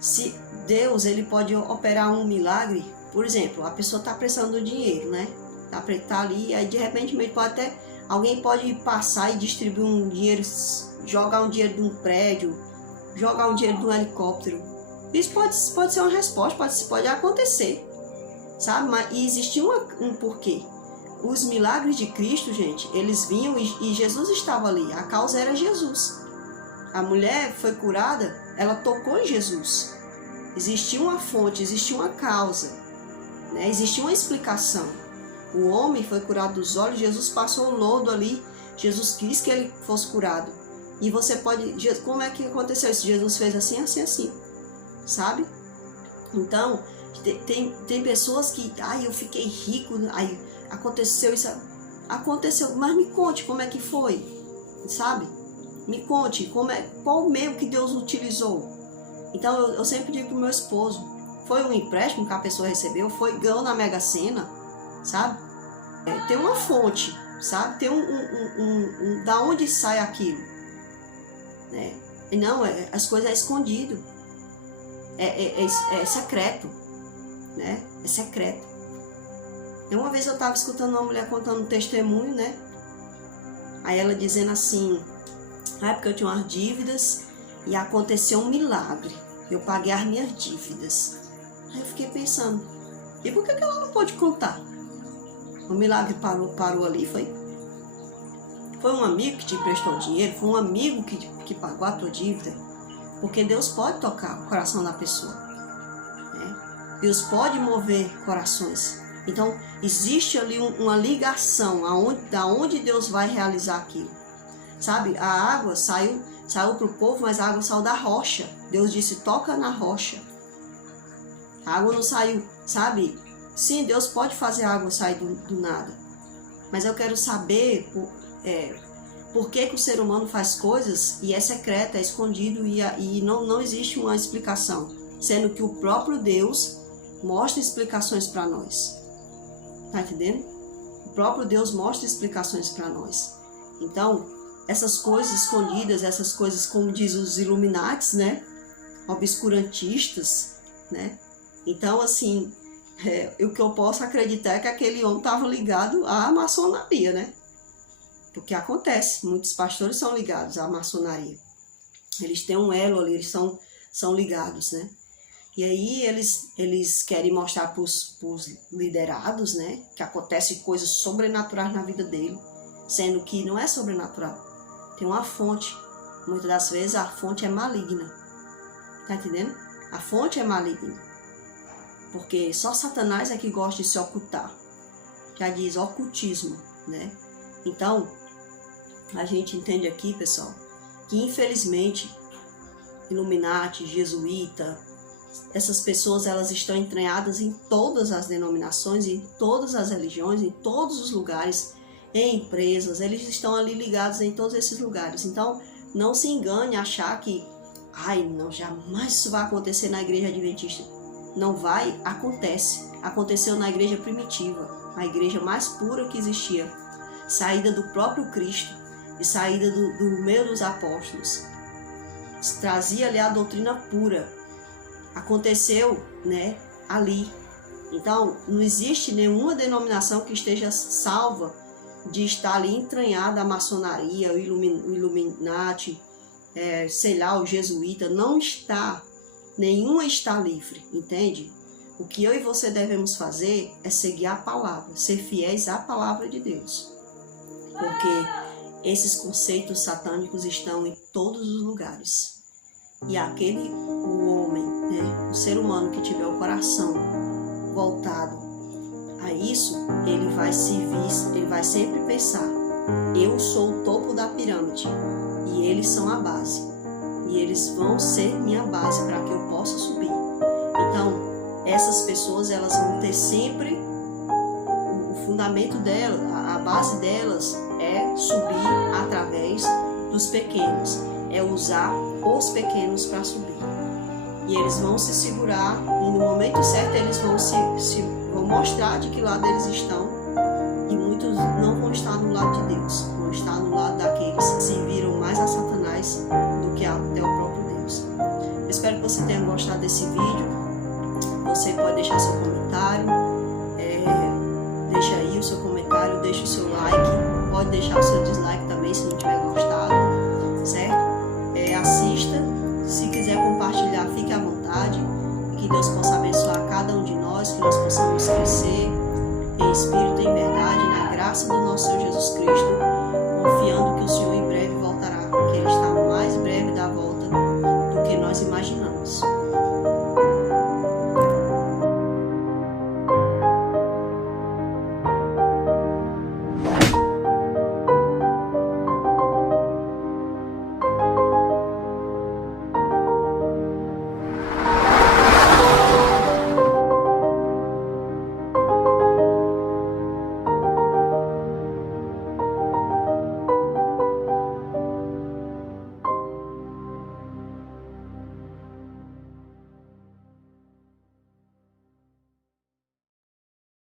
se Deus ele pode operar um milagre, por exemplo, a pessoa está precisando do dinheiro, né? Tá ali, aí de repente alguém pode passar e distribuir um dinheiro, jogar um dinheiro de um prédio, jogar um dinheiro de um helicóptero, Isso pode ser uma resposta, pode acontecer, sabe? Mas e existia um porquê. Os milagres de Cristo, gente, eles vinham e Jesus estava ali. A causa era Jesus. A mulher foi curada, ela tocou em Jesus. Existia uma fonte, existia uma causa, né? Existia uma explicação. O homem foi curado dos olhos, Jesus passou o lodo ali, Jesus quis que ele fosse curado. E você pode... Como é que aconteceu isso? Jesus fez assim, assim, assim, sabe? Então, tem pessoas que... eu fiquei rico, aí aconteceu isso. Aconteceu, mas me conte como é que foi, sabe? Me conte qual o meio que Deus utilizou. Então, eu sempre digo pro meu esposo, foi um empréstimo que a pessoa recebeu, ganhou na Mega Sena, sabe? Tem uma fonte, sabe? Tem da onde sai aquilo, né? E não, as coisas é escondido, é secreto, né? É secreto. Uma vez eu estava escutando uma mulher contando um testemunho, né? Aí ela dizendo assim, porque eu tinha umas dívidas e aconteceu um milagre. Eu paguei as minhas dívidas. Aí eu fiquei pensando, e por que ela não pode contar? O milagre parou ali, foi? Foi um amigo que te emprestou dinheiro? Foi um amigo que pagou a tua dívida? Porque Deus pode tocar o coração da pessoa, né? Deus pode mover corações. Então, existe ali uma ligação da onde Deus vai realizar aquilo. Sabe, a água saiu para o povo, mas a água saiu da rocha. Deus disse, toca na rocha. A água não saiu, sabe? Sim, Deus pode fazer a água sair do nada. Mas eu quero saber por que o ser humano faz coisas e é secreto, é escondido e não existe uma explicação. Sendo que o próprio Deus mostra explicações para nós. Tá entendendo? O próprio Deus mostra explicações para nós. Então, essas coisas escondidas, essas coisas, como diz os Illuminatis, né? Obscurantistas, né? Então, assim, o que eu posso acreditar é que aquele homem estava ligado à maçonaria, né? Porque acontece, muitos pastores são ligados à maçonaria. Eles têm um elo ali, eles são ligados, né? E aí eles querem mostrar para os liderados, né, que acontecem coisas sobrenaturais na vida dele, sendo que não é sobrenatural. Tem uma fonte. Muitas das vezes a fonte é maligna. Tá entendendo? A fonte é maligna. Porque só Satanás é que gosta de se ocultar. Já diz ocultismo, né? Então, a gente entende aqui, pessoal, que infelizmente Illuminati, jesuíta, essas pessoas, elas estão entranhadas em todas as denominações, em todas as religiões, em todos os lugares, em empresas, eles estão ali ligados em todos esses lugares. Então, não se engane achar que, não, jamais isso vai acontecer na igreja adventista. Não vai, acontece. Aconteceu na igreja primitiva, a igreja mais pura que existia, saída do próprio Cristo e saída do meio dos apóstolos. Trazia ali a doutrina pura. Aconteceu, né, ali. Então, não existe nenhuma denominação que esteja salva de estar ali entranhada a maçonaria, o Illuminati, o jesuíta. Não está, nenhuma está livre, entende? O que eu e você devemos fazer é seguir a palavra, ser fiéis à palavra de Deus. Porque esses conceitos satânicos estão em todos os lugares. E o homem, né, o ser humano que tiver o coração voltado a isso, ele vai sempre pensar, eu sou o topo da pirâmide e eles são a base. E eles vão ser minha base para que eu possa subir. Então, essas pessoas, elas vão ter sempre o fundamento delas, a base delas é subir através dos pequenos, é usar os pequenos para subir. E eles vão se segurar e no momento certo eles vão mostrar de que lado eles estão, e muitos não vão estar no lado de Deus, vão estar no lado daqueles que se viram mais a Satanás do que até o próprio Deus. Eu espero que você tenha gostado desse vídeo. Você pode deixar seu comentário, deixa aí o seu comentário, deixa o seu like, pode deixar o seu dislike também se não tiver gostado.